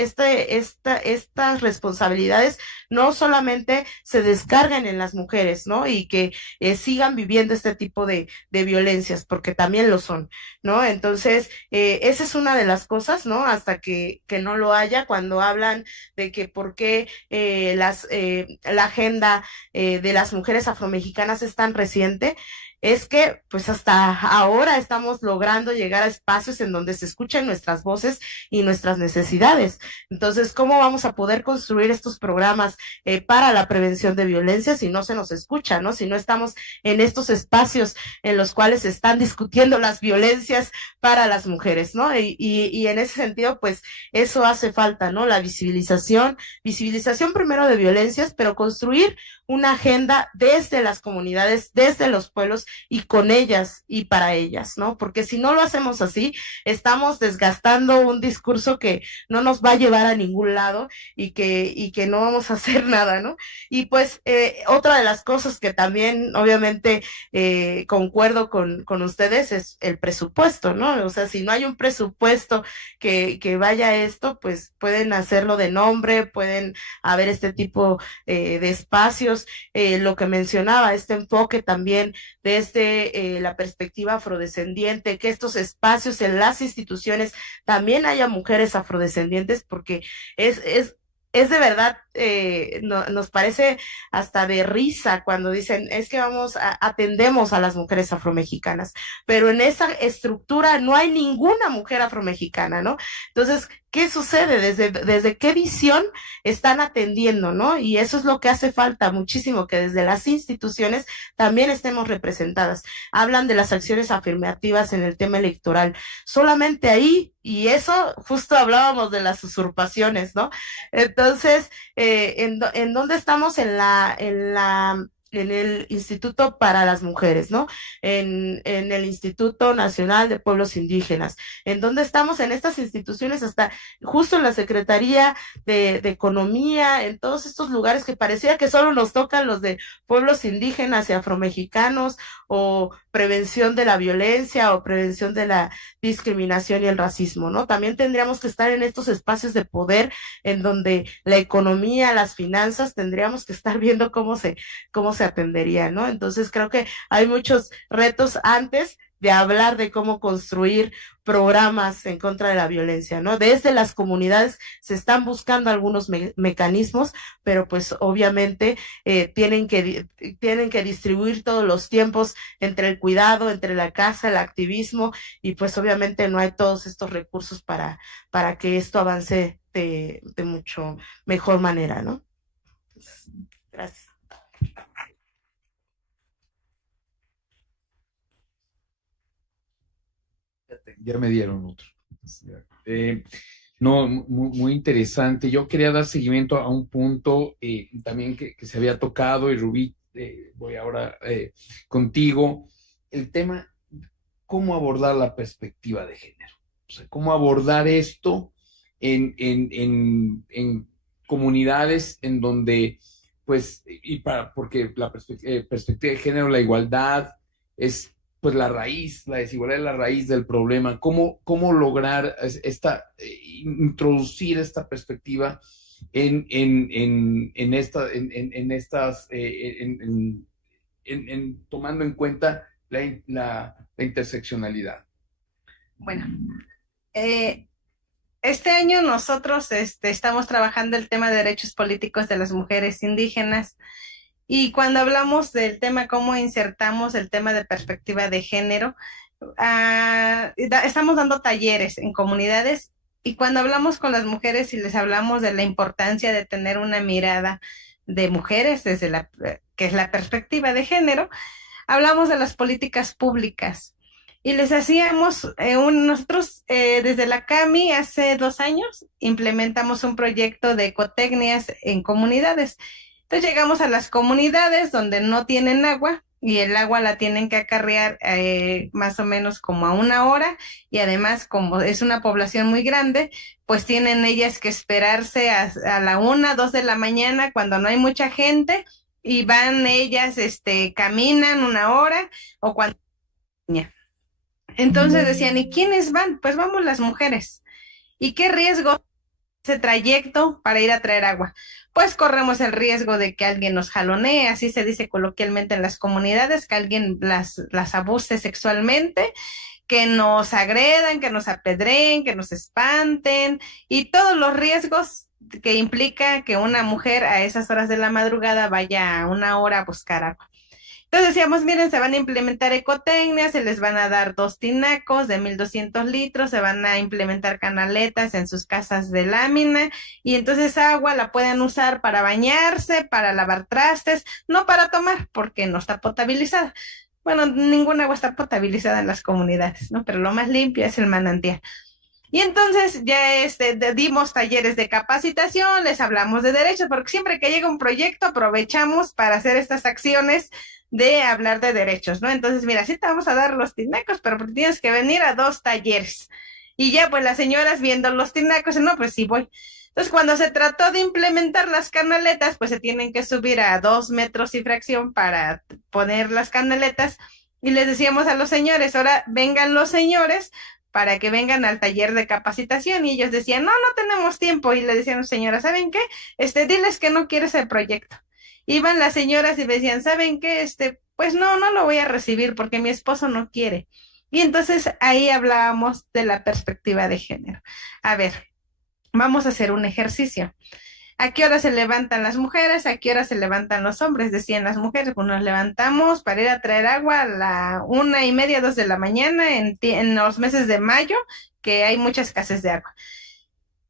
responsabilidades no solamente se descarguen en las mujeres, ¿no? Y que sigan viviendo este tipo de violencias, porque también lo son, ¿no? Entonces, esa es una de las cosas, ¿no? Hasta que no lo haya, cuando hablan de que por qué la agenda de las mujeres afromexicanas es tan reciente, es que pues hasta ahora estamos logrando llegar a espacios en donde se escuchen nuestras voces y nuestras necesidades. Entonces, ¿cómo vamos a poder construir estos programas para la prevención de violencia si no se nos escucha, ¿no? Si no estamos en estos espacios en los cuales se están discutiendo las violencias para las mujeres, ¿no? Y en ese sentido, pues eso hace falta, ¿no? La visibilización primero de violencias, pero construir una agenda desde las comunidades, desde los pueblos, y con ellas y para ellas, ¿no? Porque si no lo hacemos así, estamos desgastando un discurso que no nos va a llevar a ningún lado y que no vamos a hacer nada, ¿no? Y pues otra de las cosas que también obviamente concuerdo con ustedes es el presupuesto, ¿no? O sea, si no hay un presupuesto que vaya a esto, pues pueden hacerlo de nombre, pueden haber este tipo de espacios, lo que mencionaba, este enfoque también desde la perspectiva afrodescendiente, que estos espacios en las instituciones también haya mujeres afrodescendientes, porque es de verdad, nos parece hasta de risa cuando dicen, es que atendemos a las mujeres afromexicanas, pero en esa estructura no hay ninguna mujer afromexicana, ¿no? Entonces, ¿qué sucede? ¿Desde qué visión están atendiendo, ¿no? Y eso es lo que hace falta muchísimo, que desde las instituciones también estemos representadas. Hablan de las acciones afirmativas en el tema electoral, solamente ahí, y eso justo hablábamos de las usurpaciones, ¿no? Entonces, ¿en dónde estamos en el Instituto para las Mujeres, ¿no? En el Instituto Nacional de Pueblos Indígenas? ¿En dónde estamos en estas instituciones? Hasta justo en la Secretaría de Economía, en todos estos lugares que parecía que solo nos tocan los de pueblos indígenas y afromexicanos, o prevención de la violencia, o prevención de la discriminación y el racismo, ¿no? También tendríamos que estar en estos espacios de poder en donde la economía, las finanzas, tendríamos que estar viendo cómo se atendería, ¿no? Entonces creo que hay muchos retos antes de hablar de cómo construir programas en contra de la violencia, ¿no? Desde las comunidades se están buscando algunos mecanismos, pero pues obviamente tienen que distribuir todos los tiempos entre el cuidado, entre la casa, el activismo, y pues obviamente no hay todos estos recursos para que esto avance de mucho mejor manera, ¿no? Gracias. Ya me dieron otro. No, muy interesante. Yo quería dar seguimiento a un punto también que se había tocado, y Rubí, voy ahora contigo. El tema, cómo abordar la perspectiva de género. O sea, cómo abordar esto en comunidades en donde, pues, porque la perspectiva de género, la igualdad, es pues la raíz, la desigualdad es la raíz del problema. ¿Cómo lograr introducir esta perspectiva tomando en cuenta la interseccionalidad? Bueno, este año nosotros estamos trabajando el tema de derechos políticos de las mujeres indígenas. Y cuando hablamos del tema, cómo insertamos el tema de perspectiva de género, estamos dando talleres en comunidades, y cuando hablamos con las mujeres y les hablamos de la importancia de tener una mirada de mujeres desde que es la perspectiva de género, hablamos de las políticas públicas. Y les hacíamos, nosotros desde la CAMI hace 2 años implementamos un proyecto de ecotecnias en comunidades. Entonces llegamos a las comunidades donde no tienen agua, y el agua la tienen que acarrear más o menos como a 1 hora, y además como es una población muy grande, pues tienen ellas que esperarse a la 1, 2 de la mañana cuando no hay mucha gente, y van ellas, caminan 1 hora o cuando... Entonces decían, ¿y quiénes van? Pues vamos las mujeres. ¿Y qué riesgo ese trayecto para ir a traer agua? Pues corremos el riesgo de que alguien nos jalonee, así se dice coloquialmente en las comunidades, que alguien las abuse sexualmente, que nos agredan, que nos apedreen, que nos espanten, y todos los riesgos que implica que una mujer a esas horas de la madrugada vaya a 1 hora a buscar agua. Entonces decíamos, miren, se van a implementar ecotecnias, se les van a dar 2 tinacos de 1,200 litros, se van a implementar canaletas en sus casas de lámina, y entonces agua la pueden usar para bañarse, para lavar trastes, no para tomar, porque no está potabilizada. Bueno, ninguna agua está potabilizada en las comunidades, ¿no? Pero lo más limpio es el manantial. Y entonces ya dimos talleres de capacitación, les hablamos de derechos, porque siempre que llega un proyecto aprovechamos para hacer estas acciones de hablar de derechos, ¿no? Entonces, mira, sí te vamos a dar los tinacos, pero tienes que venir a 2 talleres. Y ya, pues las señoras viendo los tinacos, no, pues sí voy. Entonces, cuando se trató de implementar las canaletas, pues se tienen que subir a 2 metros y fracción para poner las canaletas. Y les decíamos a los señores, ahora vengan los señores para que vengan al taller de capacitación. Y ellos decían, no, no tenemos tiempo. Y le decían, señora, ¿saben qué? Diles que no quieres el proyecto. Iban las señoras y me decían, ¿saben qué? Pues no, no lo voy a recibir porque mi esposo no quiere. Y entonces ahí hablábamos de la perspectiva de género. A ver, vamos a hacer un ejercicio. ¿A qué hora se levantan las mujeres? ¿A qué hora se levantan los hombres? Decían las mujeres, pues nos levantamos para ir a traer agua a la 1:30, 2 de la mañana en los meses de mayo, que hay mucha escasez de agua.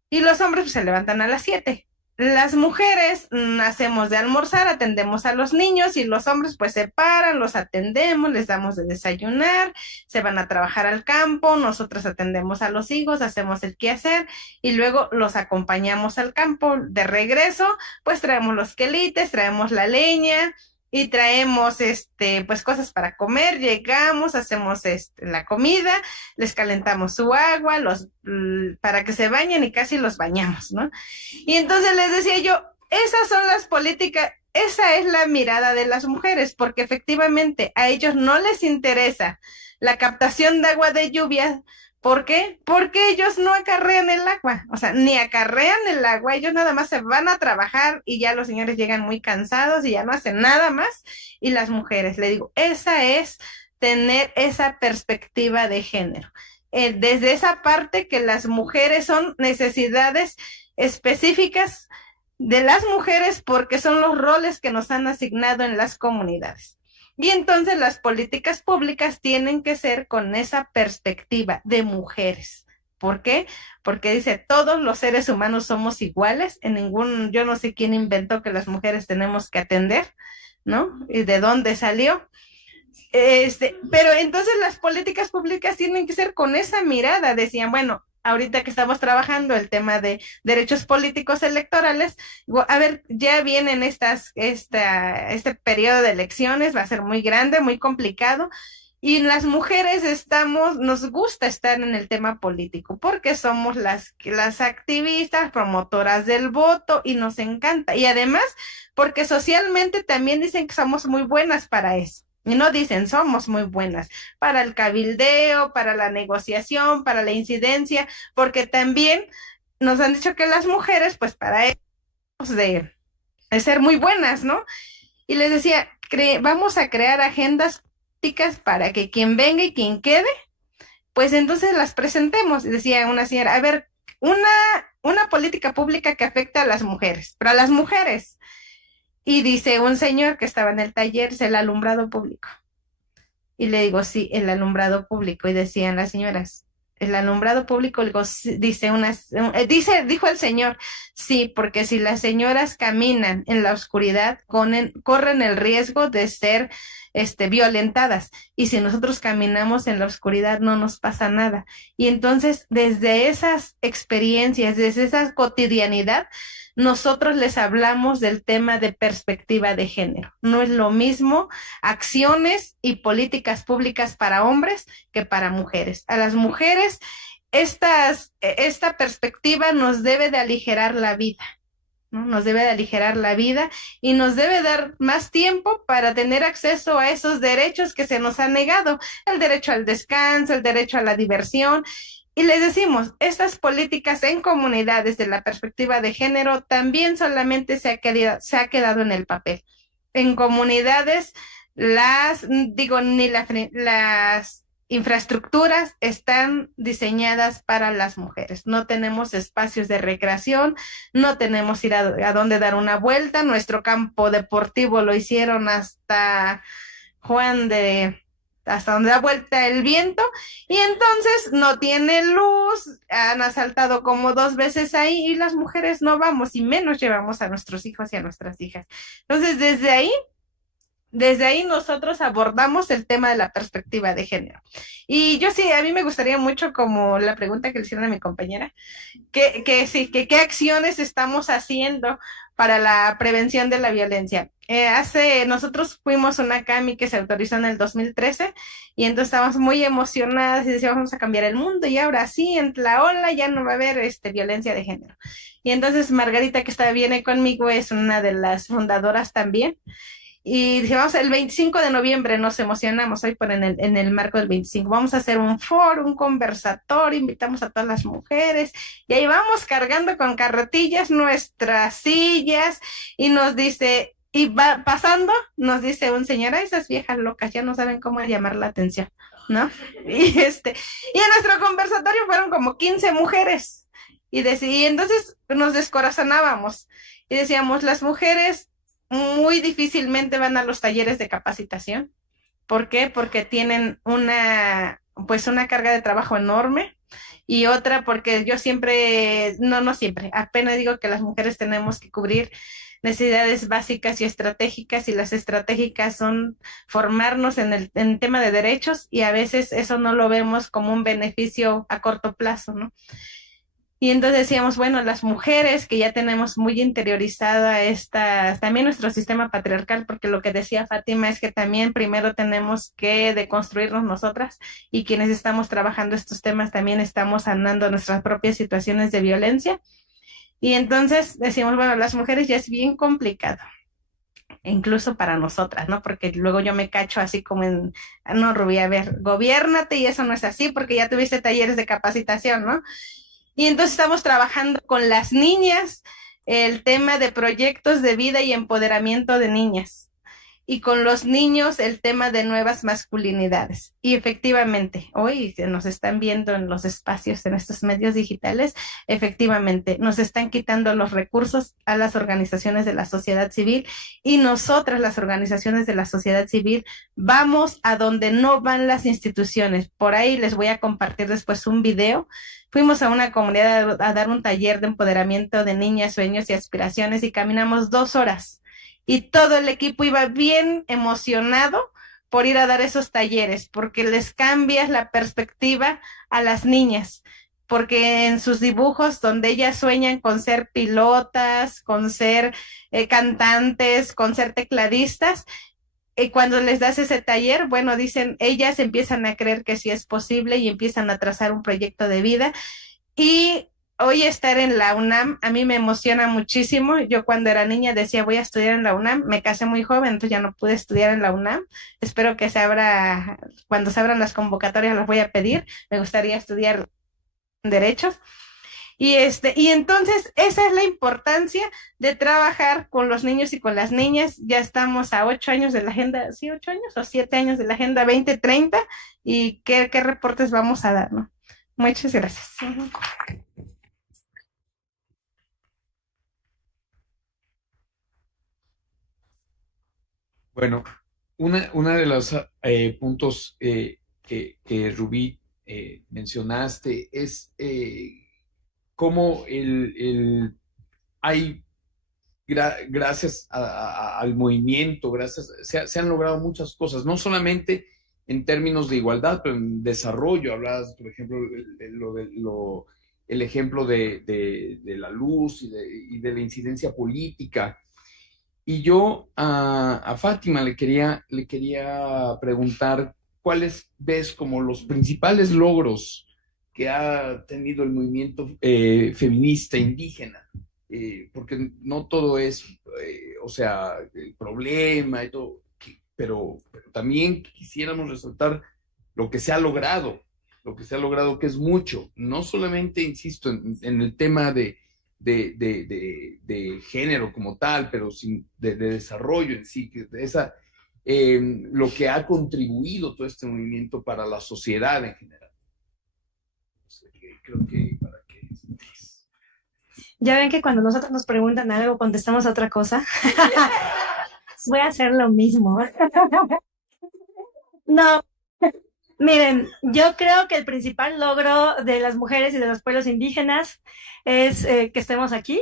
Y los hombres pues, se levantan a las 7. Las mujeres hacemos de almorzar, atendemos a los niños y los hombres pues se paran, los atendemos, les damos de desayunar, se van a trabajar al campo, nosotros atendemos a los hijos, hacemos el quehacer y luego los acompañamos al campo. De regreso, pues traemos los quelites, traemos la leña y traemos pues cosas para comer, llegamos, hacemos la comida, les calentamos su agua, para que se bañen y casi los bañamos, ¿no? Y entonces les decía yo, esas son las políticas, esa es la mirada de las mujeres, porque efectivamente a ellos no les interesa la captación de agua de lluvia. ¿Por qué? Porque ellos no acarrean el agua, o sea, ni acarrean el agua, ellos nada más se van a trabajar y ya los señores llegan muy cansados y ya no hacen nada más. Y las mujeres, le digo, esa es tener esa perspectiva de género. Desde esa parte que las mujeres son necesidades específicas de las mujeres porque son los roles que nos han asignado en las comunidades. Y entonces las políticas públicas tienen que ser con esa perspectiva de mujeres. ¿Por qué? Porque dice, todos los seres humanos somos iguales, yo no sé quién inventó que las mujeres tenemos que atender, ¿no? ¿Y de dónde salió? Pero entonces las políticas públicas tienen que ser con esa mirada. Decían, bueno, ahorita que estamos trabajando el tema de derechos políticos electorales, a ver, ya vienen este periodo de elecciones, va a ser muy grande, muy complicado, y las mujeres nos gusta estar en el tema político, porque somos las activistas, promotoras del voto, y nos encanta, y además, porque socialmente también dicen que somos muy buenas para eso. Y no dicen, somos muy buenas para el cabildeo, para la negociación, para la incidencia, porque también nos han dicho que las mujeres, pues para eso, de ser muy buenas, ¿no? Y les decía, vamos a crear agendas políticas para que quien venga y quien quede, pues entonces las presentemos. Y decía una señora, a ver, una política pública que afecta a las mujeres, pero a las mujeres. Y dice un señor que estaba en el taller, es el alumbrado público. Y le digo, sí, el alumbrado público. Y decían las señoras, el alumbrado público, digo, dijo el señor, sí, porque si las señoras caminan en la oscuridad, corren el riesgo de ser violentadas. Y si nosotros caminamos en la oscuridad, no nos pasa nada. Y entonces, desde esas experiencias, desde esa cotidianidad, nosotros les hablamos del tema de perspectiva de género. No es lo mismo acciones y políticas públicas para hombres que para mujeres. A las mujeres, esta perspectiva nos debe de aligerar la vida, ¿no? Nos debe de aligerar la vida y nos debe dar más tiempo para tener acceso a esos derechos que se nos han negado, el derecho al descanso, el derecho a la diversión. Y les decimos, estas políticas en comunidades de la perspectiva de género también solamente se ha quedado en el papel. En comunidades, las infraestructuras están diseñadas para las mujeres. No tenemos espacios de recreación, no tenemos ir a dónde dar una vuelta. Nuestro campo deportivo lo hicieron hasta donde da vuelta el viento, y entonces no tiene luz, han asaltado como 2 veces ahí, y las mujeres no vamos, y menos llevamos a nuestros hijos y a nuestras hijas. Entonces, desde ahí, desde ahí nosotros abordamos el tema de la perspectiva de género. Y yo sí, a mí me gustaría mucho, como la pregunta que le hicieron a mi compañera, qué acciones estamos haciendo para la prevención de la violencia. Nosotros fuimos una CAMI que se autorizó en el 2013 y entonces estábamos muy emocionadas y decíamos, vamos a cambiar el mundo y ahora sí, en Tlaola ya no va a haber violencia de género. Y entonces Margarita, que viene conmigo, es una de las fundadoras también. Y dijimos, el 25 de noviembre nos emocionamos hoy en el marco del 25. Vamos a hacer un foro, un conversatorio, invitamos a todas las mujeres y ahí vamos cargando con carretillas nuestras sillas y nos dice, y va pasando, nos dice un señor, esas viejas locas ya no saben cómo llamar la atención, ¿no? Y en nuestro conversatorio fueron como 15 mujeres y entonces nos descorazonábamos y decíamos, las mujeres muy difícilmente van a los talleres de capacitación. ¿Por qué? Porque tienen una carga de trabajo enorme y otra porque yo siempre, no siempre, apenas digo que las mujeres tenemos que cubrir necesidades básicas y estratégicas y las estratégicas son formarnos en el tema de derechos y a veces eso no lo vemos como un beneficio a corto plazo, ¿no? Y entonces decíamos, bueno, las mujeres que ya tenemos muy interiorizada también nuestro sistema patriarcal, porque lo que decía Fátima es que también primero tenemos que deconstruirnos nosotras y quienes estamos trabajando estos temas también estamos sanando nuestras propias situaciones de violencia. Y entonces decíamos, bueno, las mujeres ya es bien complicado, incluso para nosotras, ¿no? Porque luego yo me cacho así como no, Rubí, a ver, gobiérnate y eso no es así porque ya tuviste talleres de capacitación, ¿no? Y entonces estamos trabajando con las niñas el tema de proyectos de vida y empoderamiento de niñas. Y con los niños el tema de nuevas masculinidades. Y efectivamente, hoy nos están viendo en los espacios, en estos medios digitales, efectivamente, nos están quitando los recursos a las organizaciones de la sociedad civil y nosotras, las organizaciones de la sociedad civil, vamos a donde no van las instituciones. Por ahí les voy a compartir después un video. Fuimos a una comunidad a dar un taller de empoderamiento de niñas, sueños y aspiraciones y caminamos 2 horas. Y todo el equipo iba bien emocionado por ir a dar esos talleres, porque les cambias la perspectiva a las niñas, porque en sus dibujos donde ellas sueñan con ser pilotas, con ser cantantes, con ser tecladistas, y cuando les das ese taller, bueno, dicen, ellas empiezan a creer que sí es posible y empiezan a trazar un proyecto de vida. Y hoy estar en la UNAM a mí me emociona muchísimo. Yo cuando era niña decía voy a estudiar en la UNAM, me casé muy joven, entonces ya no pude estudiar en la UNAM. Espero que cuando se abran las convocatorias las voy a pedir. Me gustaría estudiar derechos. Y entonces esa es la importancia de trabajar con los niños y con las niñas. Ya estamos a 8 años de la agenda, ¿sí, 8 años o 7 años de la agenda 2030? ¿Y qué reportes vamos a dar, no? Muchas gracias. Bueno, una de los puntos que Rubí mencionaste es cómo hay, gracias al movimiento, se han logrado muchas cosas, no solamente en términos de igualdad, pero en desarrollo. Hablabas, por ejemplo, el ejemplo de la luz y de la incidencia política. Y yo a Fátima le quería preguntar cuáles ves como los principales logros que ha tenido el movimiento feminista indígena, porque no todo es, o sea, el problema y todo, pero también quisiéramos resaltar lo que se ha logrado, que es mucho, no solamente, insisto, en el tema de género como tal, pero de desarrollo en sí, lo que ha contribuido todo este movimiento para la sociedad en general. Creo que para que... Ya ven que cuando nosotros nos preguntan algo, contestamos otra cosa. Voy a hacer lo mismo. No, miren, yo creo que el principal logro de las mujeres y de los pueblos indígenas es que estemos aquí,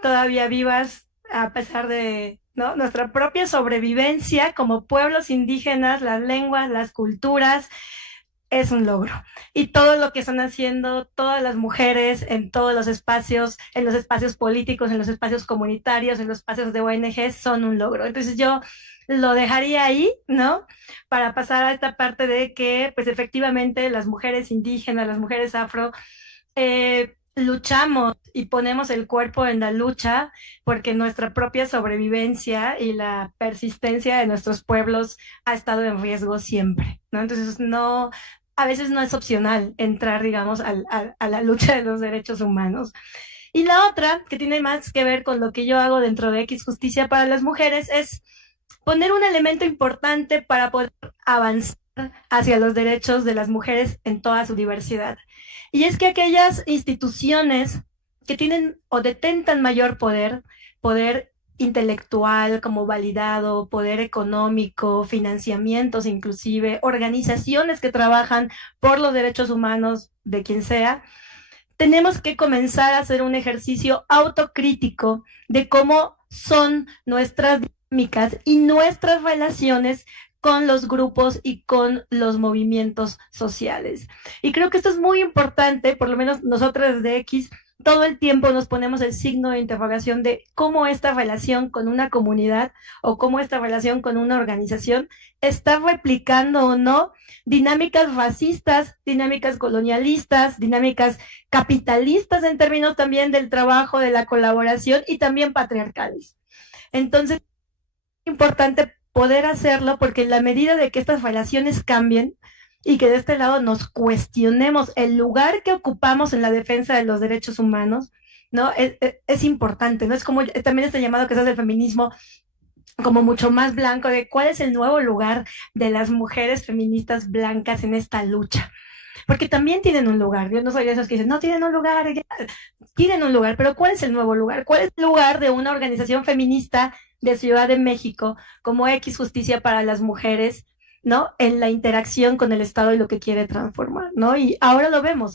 todavía vivas, a pesar de ¿no? Nuestra propia sobrevivencia como pueblos indígenas, las lenguas, las culturas, es un logro. Y todo lo que están haciendo todas las mujeres en todos en los espacios políticos, en los espacios comunitarios, en los espacios de ONG, son un logro. Entonces yo lo dejaría ahí, ¿no? Para pasar a esta parte de que, pues efectivamente, las mujeres indígenas, las mujeres afro, luchamos y ponemos el cuerpo en la lucha porque nuestra propia sobrevivencia y la persistencia de nuestros pueblos ha estado en riesgo siempre, ¿no? Entonces, no, a veces no es opcional entrar, digamos, a la lucha de los derechos humanos. Y la otra, que tiene más que ver con lo que yo hago dentro de X Justicia para las Mujeres, es poner un elemento importante para poder avanzar hacia los derechos de las mujeres en toda su diversidad. Y es que aquellas instituciones que tienen o detentan mayor poder, poder intelectual como validado, poder económico, financiamientos inclusive, organizaciones que trabajan por los derechos humanos de quien sea, tenemos que comenzar a hacer un ejercicio autocrítico de cómo son nuestras dinámicas y nuestras relaciones con los grupos y con los movimientos sociales. Y creo que esto es muy importante, por lo menos nosotros desde X, todo el tiempo nos ponemos el signo de interrogación de cómo esta relación con una comunidad o cómo esta relación con una organización está replicando o no dinámicas racistas, dinámicas colonialistas, dinámicas capitalistas en términos también del trabajo, de la colaboración y también patriarcales. Entonces, es importante poder hacerlo porque en la medida de que estas relaciones cambien y que de este lado nos cuestionemos el lugar que ocupamos en la defensa de los derechos humanos, ¿no? Es importante, ¿no? Es como también este llamado que se hace del feminismo como mucho más blanco, de cuál es el nuevo lugar de las mujeres feministas blancas en esta lucha. Porque también tienen un lugar. Yo no soy de esos que dicen, no tienen un lugar, tienen un lugar, pero ¿cuál es el nuevo lugar? ¿Cuál es el lugar de una organización feminista de Ciudad de México como X Justicia para las Mujeres, ¿no? En la interacción con el Estado y lo que quiere transformar, ¿no? Y ahora lo vemos,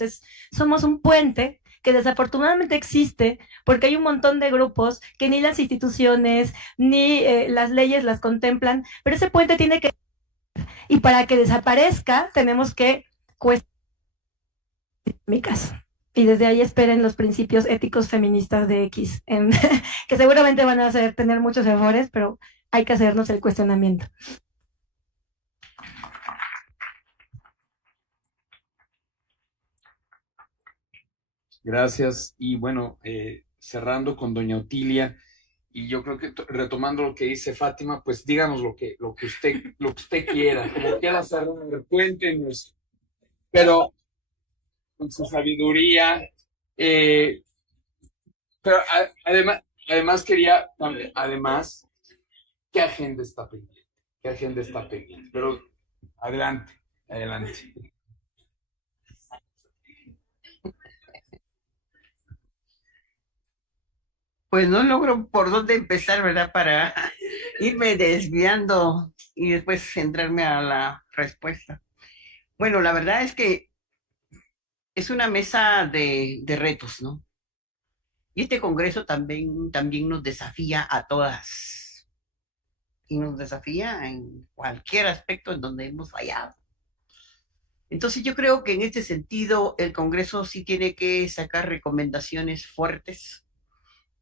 somos un puente que desafortunadamente existe porque hay un montón de grupos que ni las instituciones ni las leyes las contemplan, pero ese puente tiene que... Y para que desaparezca tenemos que cuestionar dinámicas. Y desde ahí esperen los principios éticos feministas de X, que seguramente van a tener muchos errores, pero hay que hacernos el cuestionamiento. Gracias. Y bueno, cerrando con doña Otilia, y yo creo que retomando lo que dice Fátima, pues díganos lo que usted quiera, como quiera cerrar, cuéntenos, pero con su sabiduría. Pero además quería, además, ¿qué agenda está pendiente? ¿Qué agenda está pendiente? Pero adelante, adelante. Pues no logro por dónde empezar, ¿verdad? Para irme desviando y después centrarme a la respuesta. Bueno, la verdad es que es una mesa de retos, ¿no? Y este congreso también nos desafía a todas. Y nos desafía en cualquier aspecto en donde hemos fallado. Entonces yo creo que en este sentido el congreso sí tiene que sacar recomendaciones fuertes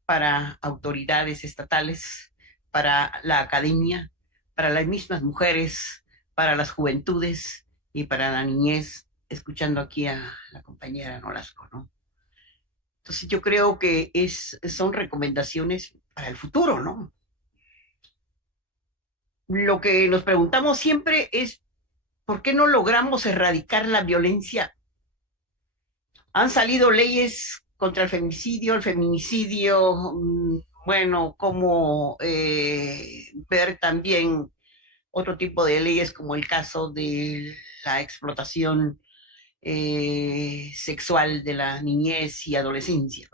para autoridades estatales, para la academia, para las mismas mujeres, para las juventudes y para la niñez, escuchando aquí a la compañera Nolasco, ¿no? Entonces yo creo que son recomendaciones para el futuro, ¿no? Lo que nos preguntamos siempre es, ¿por qué no logramos erradicar la violencia? Han salido leyes contra el feminicidio, bueno, cómo ver también otro tipo de leyes como el caso de la explotación sexual de la niñez y adolescencia.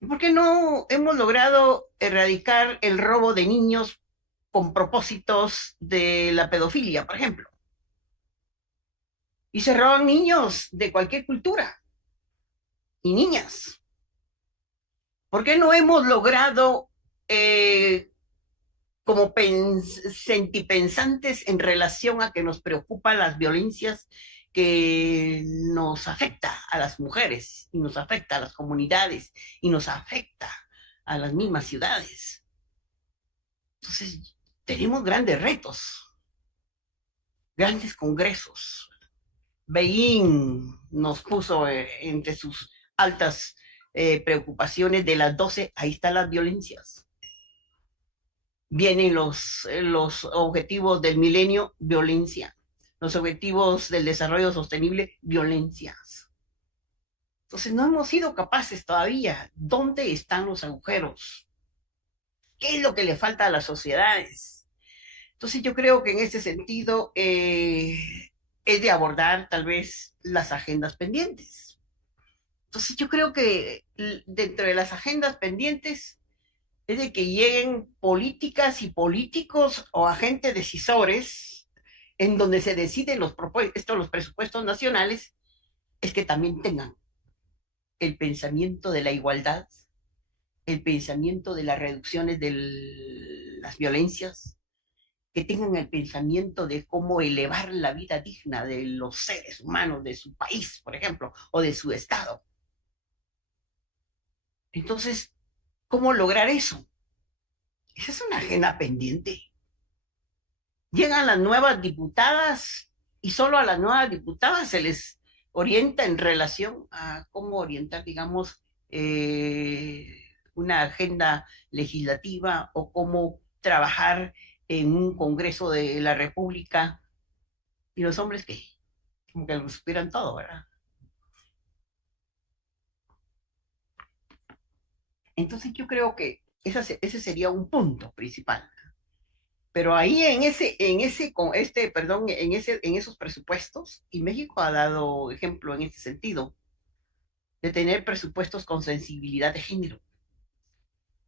¿Por qué no hemos logrado erradicar el robo de niños con propósitos de la pedofilia, por ejemplo? Y se roban niños de cualquier cultura y niñas. ¿Por qué no hemos logrado como sentipensantes en relación a que nos preocupan las violencias que nos afecta a las mujeres y nos afecta a las comunidades y nos afecta a las mismas ciudades. Entonces, tenemos grandes retos, grandes congresos. Beín nos puso entre sus altas preocupaciones de las 12, ahí están las violencias. Vienen los objetivos del milenio, violencia. Los objetivos del desarrollo sostenible, violencias. Entonces no hemos sido capaces todavía. ¿Dónde están los agujeros? ¿Qué es lo que le falta a las sociedades? Entonces yo creo que en ese sentido es de abordar tal vez las agendas pendientes. Entonces yo creo que dentro de las agendas pendientes es de que lleguen políticas y políticos o agentes decisores en donde se deciden los presupuestos nacionales, es que también tengan el pensamiento de la igualdad, el pensamiento de las reducciones de las violencias, que tengan el pensamiento de cómo elevar la vida digna de los seres humanos de su país, por ejemplo, o de su estado. Entonces, ¿cómo lograr eso? Esa es una agenda pendiente. Llegan las nuevas diputadas y solo a las nuevas diputadas se les orienta en relación a cómo orientar, digamos, una agenda legislativa o cómo trabajar en un Congreso de la República. ¿Y los hombres qué? Como que lo supieran todo, ¿verdad? Entonces yo creo que ese sería un punto principal. Pero ahí en esos presupuestos, y México ha dado ejemplo en ese sentido, de tener presupuestos con sensibilidad de género,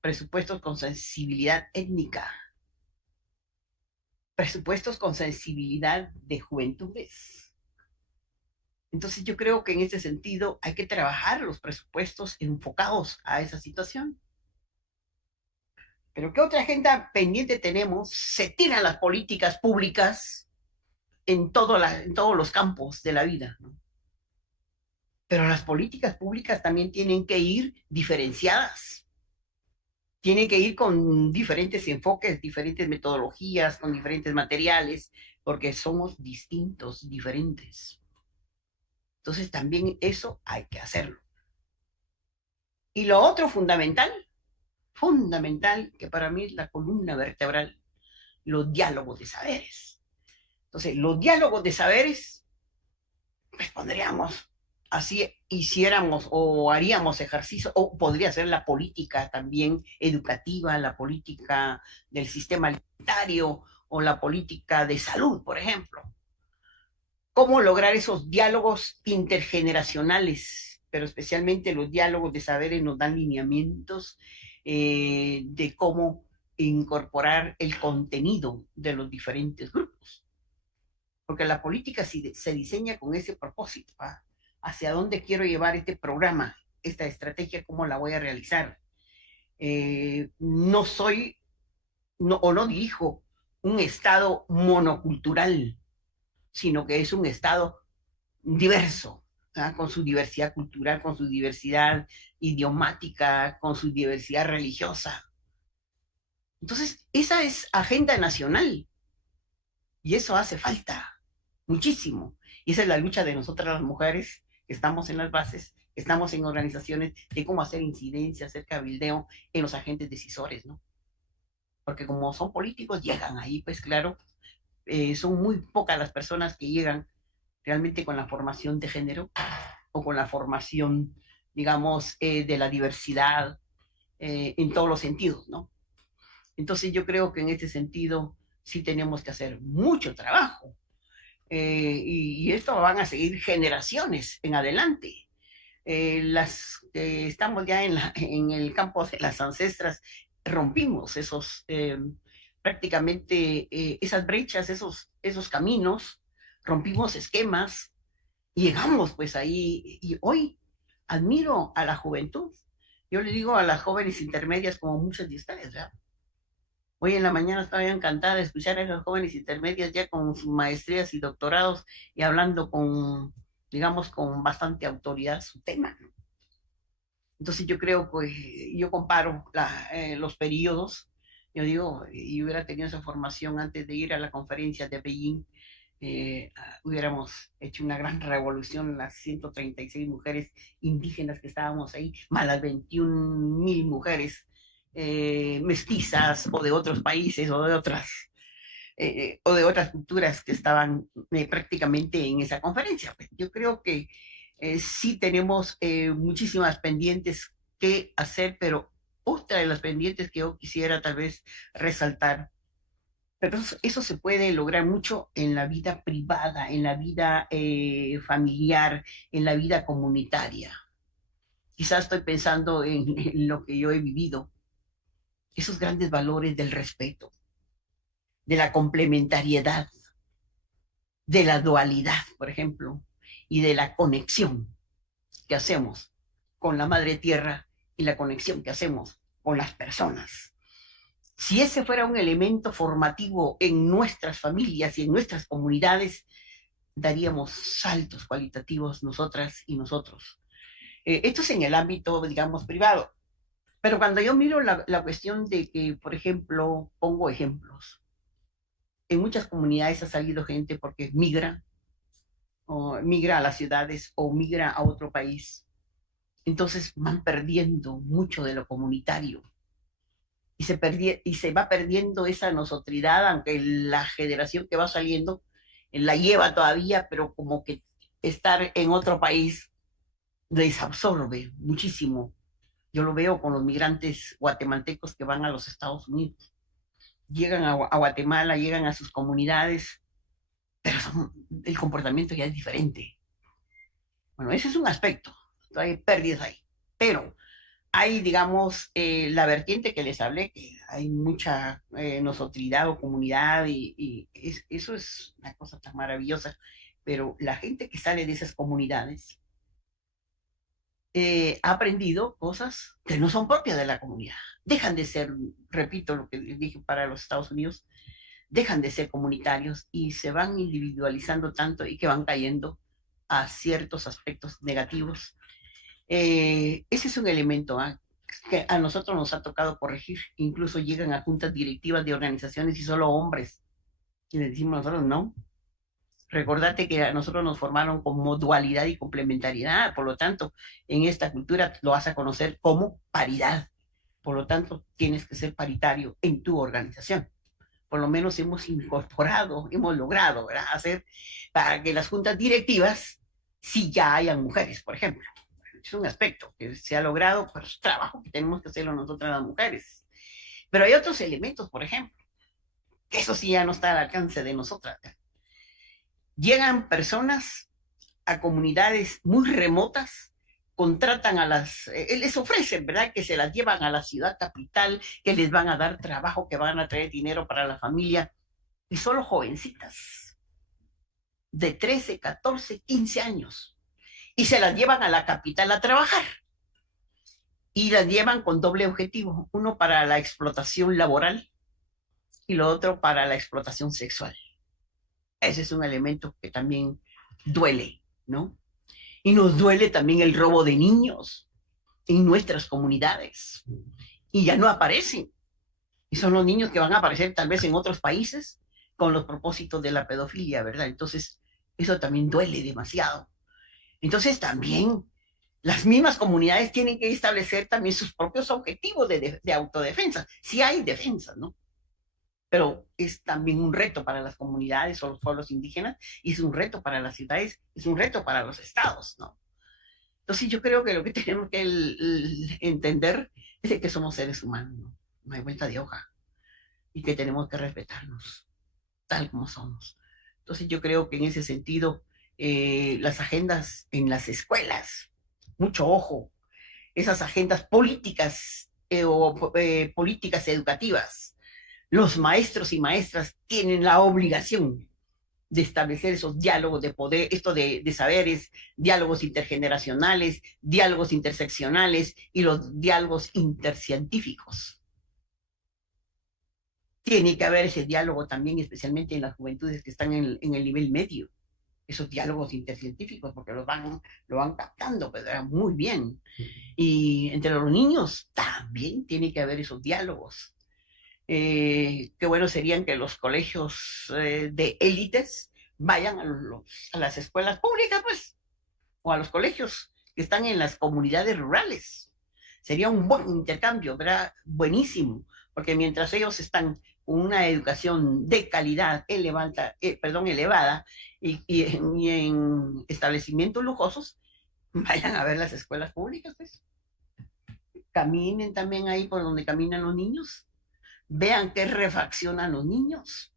presupuestos con sensibilidad étnica, presupuestos con sensibilidad de juventudes. Entonces yo creo que en ese sentido hay que trabajar los presupuestos enfocados a esa situación. Pero ¿qué otra agenda pendiente tenemos? Se tiran las políticas públicas en todos los campos de la vida, ¿no? Pero las políticas públicas también tienen que ir diferenciadas. Tienen que ir con diferentes enfoques, diferentes metodologías, con diferentes materiales, porque somos distintos, diferentes. Entonces también eso hay que hacerlo. Y lo otro fundamental, que para mí es la columna vertebral, los diálogos de saberes. Entonces, los diálogos de saberes, pues pondríamos, así hiciéramos o haríamos ejercicio, o podría ser la política también educativa, la política del sistema alimentario o la política de salud, por ejemplo. ¿Cómo lograr esos diálogos intergeneracionales? Pero especialmente los diálogos de saberes nos dan lineamientos de cómo incorporar el contenido de los diferentes grupos. Porque la política se diseña con ese propósito, ¿eh? Hacia dónde quiero llevar este programa, esta estrategia, cómo la voy a realizar. No dirijo un Estado monocultural, sino que es un Estado diverso, ¿ah? Con su diversidad cultural, con su diversidad idiomática, con su diversidad religiosa. Entonces, esa es agenda nacional y eso hace falta muchísimo. Y esa es la lucha de nosotras las mujeres que estamos en las bases, que estamos en organizaciones, de cómo hacer incidencia, hacer cabildeo en los agentes decisores, ¿no? Porque como son políticos, llegan ahí, pues claro, son muy pocas las personas que llegan realmente con la formación de género o con la formación, digamos, de la diversidad en todos los sentidos, ¿no? Entonces yo creo que en este sentido sí tenemos que hacer mucho trabajo y esto van a seguir generaciones en adelante. Estamos ya en el campo de las ancestras, rompimos prácticamente esas brechas, esos caminos, rompimos esquemas y llegamos pues ahí. Y hoy admiro a la juventud Yo le digo a las jóvenes intermedias, como muchas de ustedes, ¿verdad? Hoy en la mañana estaba encantada de escuchar a esas jóvenes intermedias ya con sus maestrías y doctorados y hablando con, digamos, con bastante autoridad su tema. Entonces yo creo que yo comparo los periodos. Yo digo, y hubiera tenido esa formación antes de ir a la conferencia de Beijing, hubiéramos hecho una gran revolución, las 136 mujeres indígenas que estábamos ahí, más las 21.000 mujeres mestizas o de otros países o de otras culturas que estaban prácticamente en esa conferencia. Yo creo que sí tenemos muchísimas pendientes que hacer, pero otra de las pendientes que yo quisiera tal vez resaltar, pero eso se puede lograr mucho en la vida privada, en la vida familiar, en la vida comunitaria. Quizás estoy pensando en lo que yo he vivido, esos grandes valores del respeto, de la complementariedad, de la dualidad, por ejemplo, y de la conexión que hacemos con la madre tierra y la conexión que hacemos con las personas. Si ese fuera un elemento formativo en nuestras familias y en nuestras comunidades, daríamos saltos cualitativos nosotras y nosotros. Esto es en el ámbito, digamos, privado. Pero cuando yo miro la cuestión de que, por ejemplo, pongo ejemplos, en muchas comunidades ha salido gente porque migra, o migra a las ciudades o migra a otro país. Entonces van perdiendo mucho de lo comunitario y se va perdiendo esa nosotridad, aunque la generación que va saliendo la lleva todavía, pero como que estar en otro país les absorbe muchísimo. Yo lo veo con los migrantes guatemaltecos que van a los Estados Unidos. Llegan a Guatemala, llegan a sus comunidades, pero el comportamiento ya es diferente. Bueno, ese es un aspecto. Hay pérdidas ahí. Pero hay, digamos, la vertiente que les hablé, que hay mucha nosotridad o comunidad y eso es una cosa tan maravillosa. Pero la gente que sale de esas comunidades ha aprendido cosas que no son propias de la comunidad. Dejan de ser, repito lo que dije para los Estados Unidos, dejan de ser comunitarios y se van individualizando tanto y que van cayendo a ciertos aspectos negativos. Ese es un elemento que a nosotros nos ha tocado corregir. Incluso llegan a juntas directivas de organizaciones y solo hombres. Y les decimos nosotros, no. Recordate que a nosotros nos formaron como dualidad y complementariedad. Por lo tanto, en esta cultura lo vas a conocer como paridad. Por lo tanto, tienes que ser paritario en tu organización. Por lo menos hemos incorporado, hemos logrado, ¿verdad?, hacer para que las juntas directivas sí ya hayan mujeres, por ejemplo. Es un aspecto que se ha logrado, pero es trabajo que tenemos que hacerlo nosotras las mujeres. Pero hay otros elementos, por ejemplo, que eso sí ya no está al alcance de nosotras. Llegan personas a comunidades muy remotas, contratan les ofrecen, ¿verdad?, que se las llevan a la ciudad capital, que les van a dar trabajo, que van a traer dinero para la familia, y solo jovencitas de 13, 14, 15 años, y se las llevan a la capital a trabajar, y las llevan con doble objetivo, uno para la explotación laboral y lo otro para la explotación sexual. Ese es un elemento que también duele, ¿no? Y nos duele también el robo de niños en nuestras comunidades. Y ya no aparecen. Y son los niños que van a aparecer tal vez en otros países con los propósitos de la pedofilia, ¿verdad? Entonces, eso también duele demasiado. Entonces, también las mismas comunidades tienen que establecer también sus propios objetivos de autodefensa. Si hay defensa, ¿no? Pero es también un reto para las comunidades o los pueblos indígenas, y es un reto para las ciudades, es un reto para los estados, ¿no? Entonces yo creo que lo que tenemos que entender es que somos seres humanos, ¿no? No hay vuelta de hoja, y que tenemos que respetarnos tal como somos. Entonces yo creo que en ese sentido, las agendas en las escuelas, mucho ojo, esas agendas políticas o políticas educativas, los maestros y maestras tienen la obligación de establecer esos diálogos de poder, esto de saberes, diálogos intergeneracionales, diálogos interseccionales y los diálogos intercientíficos. Tiene que haber ese diálogo también, especialmente en las juventudes que están en el nivel medio, esos diálogos intercientíficos, porque lo van captando, pero muy bien. Y entre los niños también tiene que haber esos diálogos. Qué bueno serían que los colegios de élites vayan a las escuelas públicas, pues, o a los colegios que están en las comunidades rurales. Sería un buen intercambio, ¿verdad? Buenísimo, porque mientras ellos están con una educación de calidad elevada y en establecimientos lujosos, vayan a ver las escuelas públicas, pues. Caminen también ahí por donde caminan los niños. Vean qué refaccionan los niños,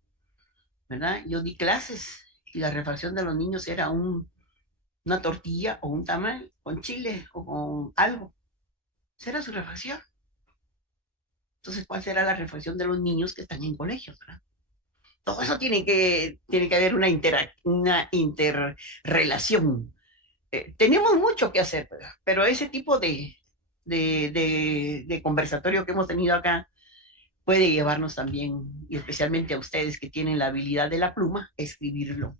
¿verdad? Yo di clases y la refacción de los niños era una tortilla o un tamal con chile o con algo. Esa era su refacción. Entonces, ¿cuál será la refacción de los niños que están en colegios, ¿verdad? Todo eso tiene que haber una interrelación. Tenemos mucho que hacer, ¿verdad? Pero ese tipo de conversatorio que hemos tenido acá puede llevarnos también, y especialmente a ustedes que tienen la habilidad de la pluma, escribirlo.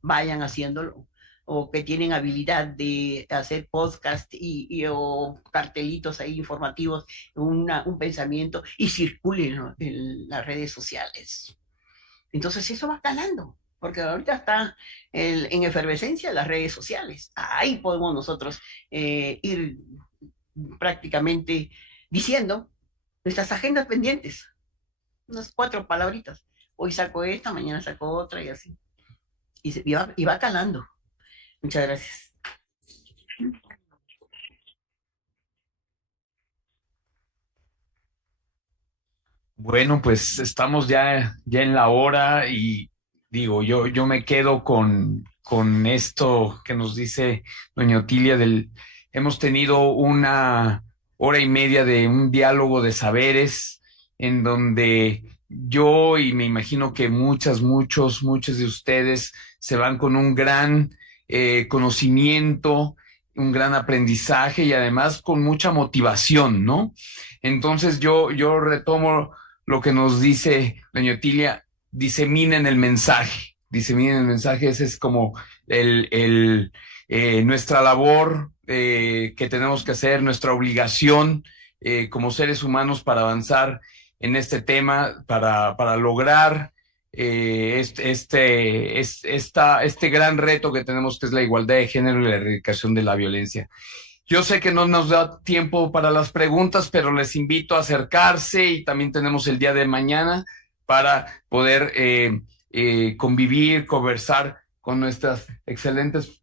Vayan haciéndolo. O que tienen habilidad de hacer podcast o cartelitos ahí informativos, un pensamiento, y circulen en las redes sociales. Entonces eso va calando, porque ahorita está en efervescencia las redes sociales. Ahí podemos nosotros ir prácticamente diciendo nuestras agendas pendientes, unas 4 palabritas. Hoy saco esta, mañana saco otra y así. Y va calando. Muchas gracias. Bueno, pues estamos ya en la hora y digo, yo me quedo con esto que nos dice doña Otilia hemos tenido 1 hora y media de un diálogo de saberes en donde yo y me imagino que muchos de ustedes se van con un gran conocimiento, un gran aprendizaje y además con mucha motivación, ¿no? Entonces yo retomo lo que nos dice doña Otilia, diseminen el mensaje, ese es como nuestra labor que tenemos que hacer, nuestra obligación como seres humanos para avanzar en este tema, para lograr este gran reto que tenemos, que es la igualdad de género y la erradicación de la violencia. Yo sé que no nos da tiempo para las preguntas, pero les invito a acercarse y también tenemos el día de mañana para poder convivir, conversar con nuestras excelentes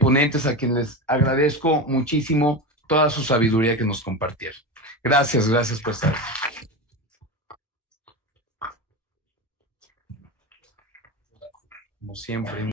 ponentes, a quienes les agradezco muchísimo toda su sabiduría que nos compartieron. Gracias por estar. Como siempre.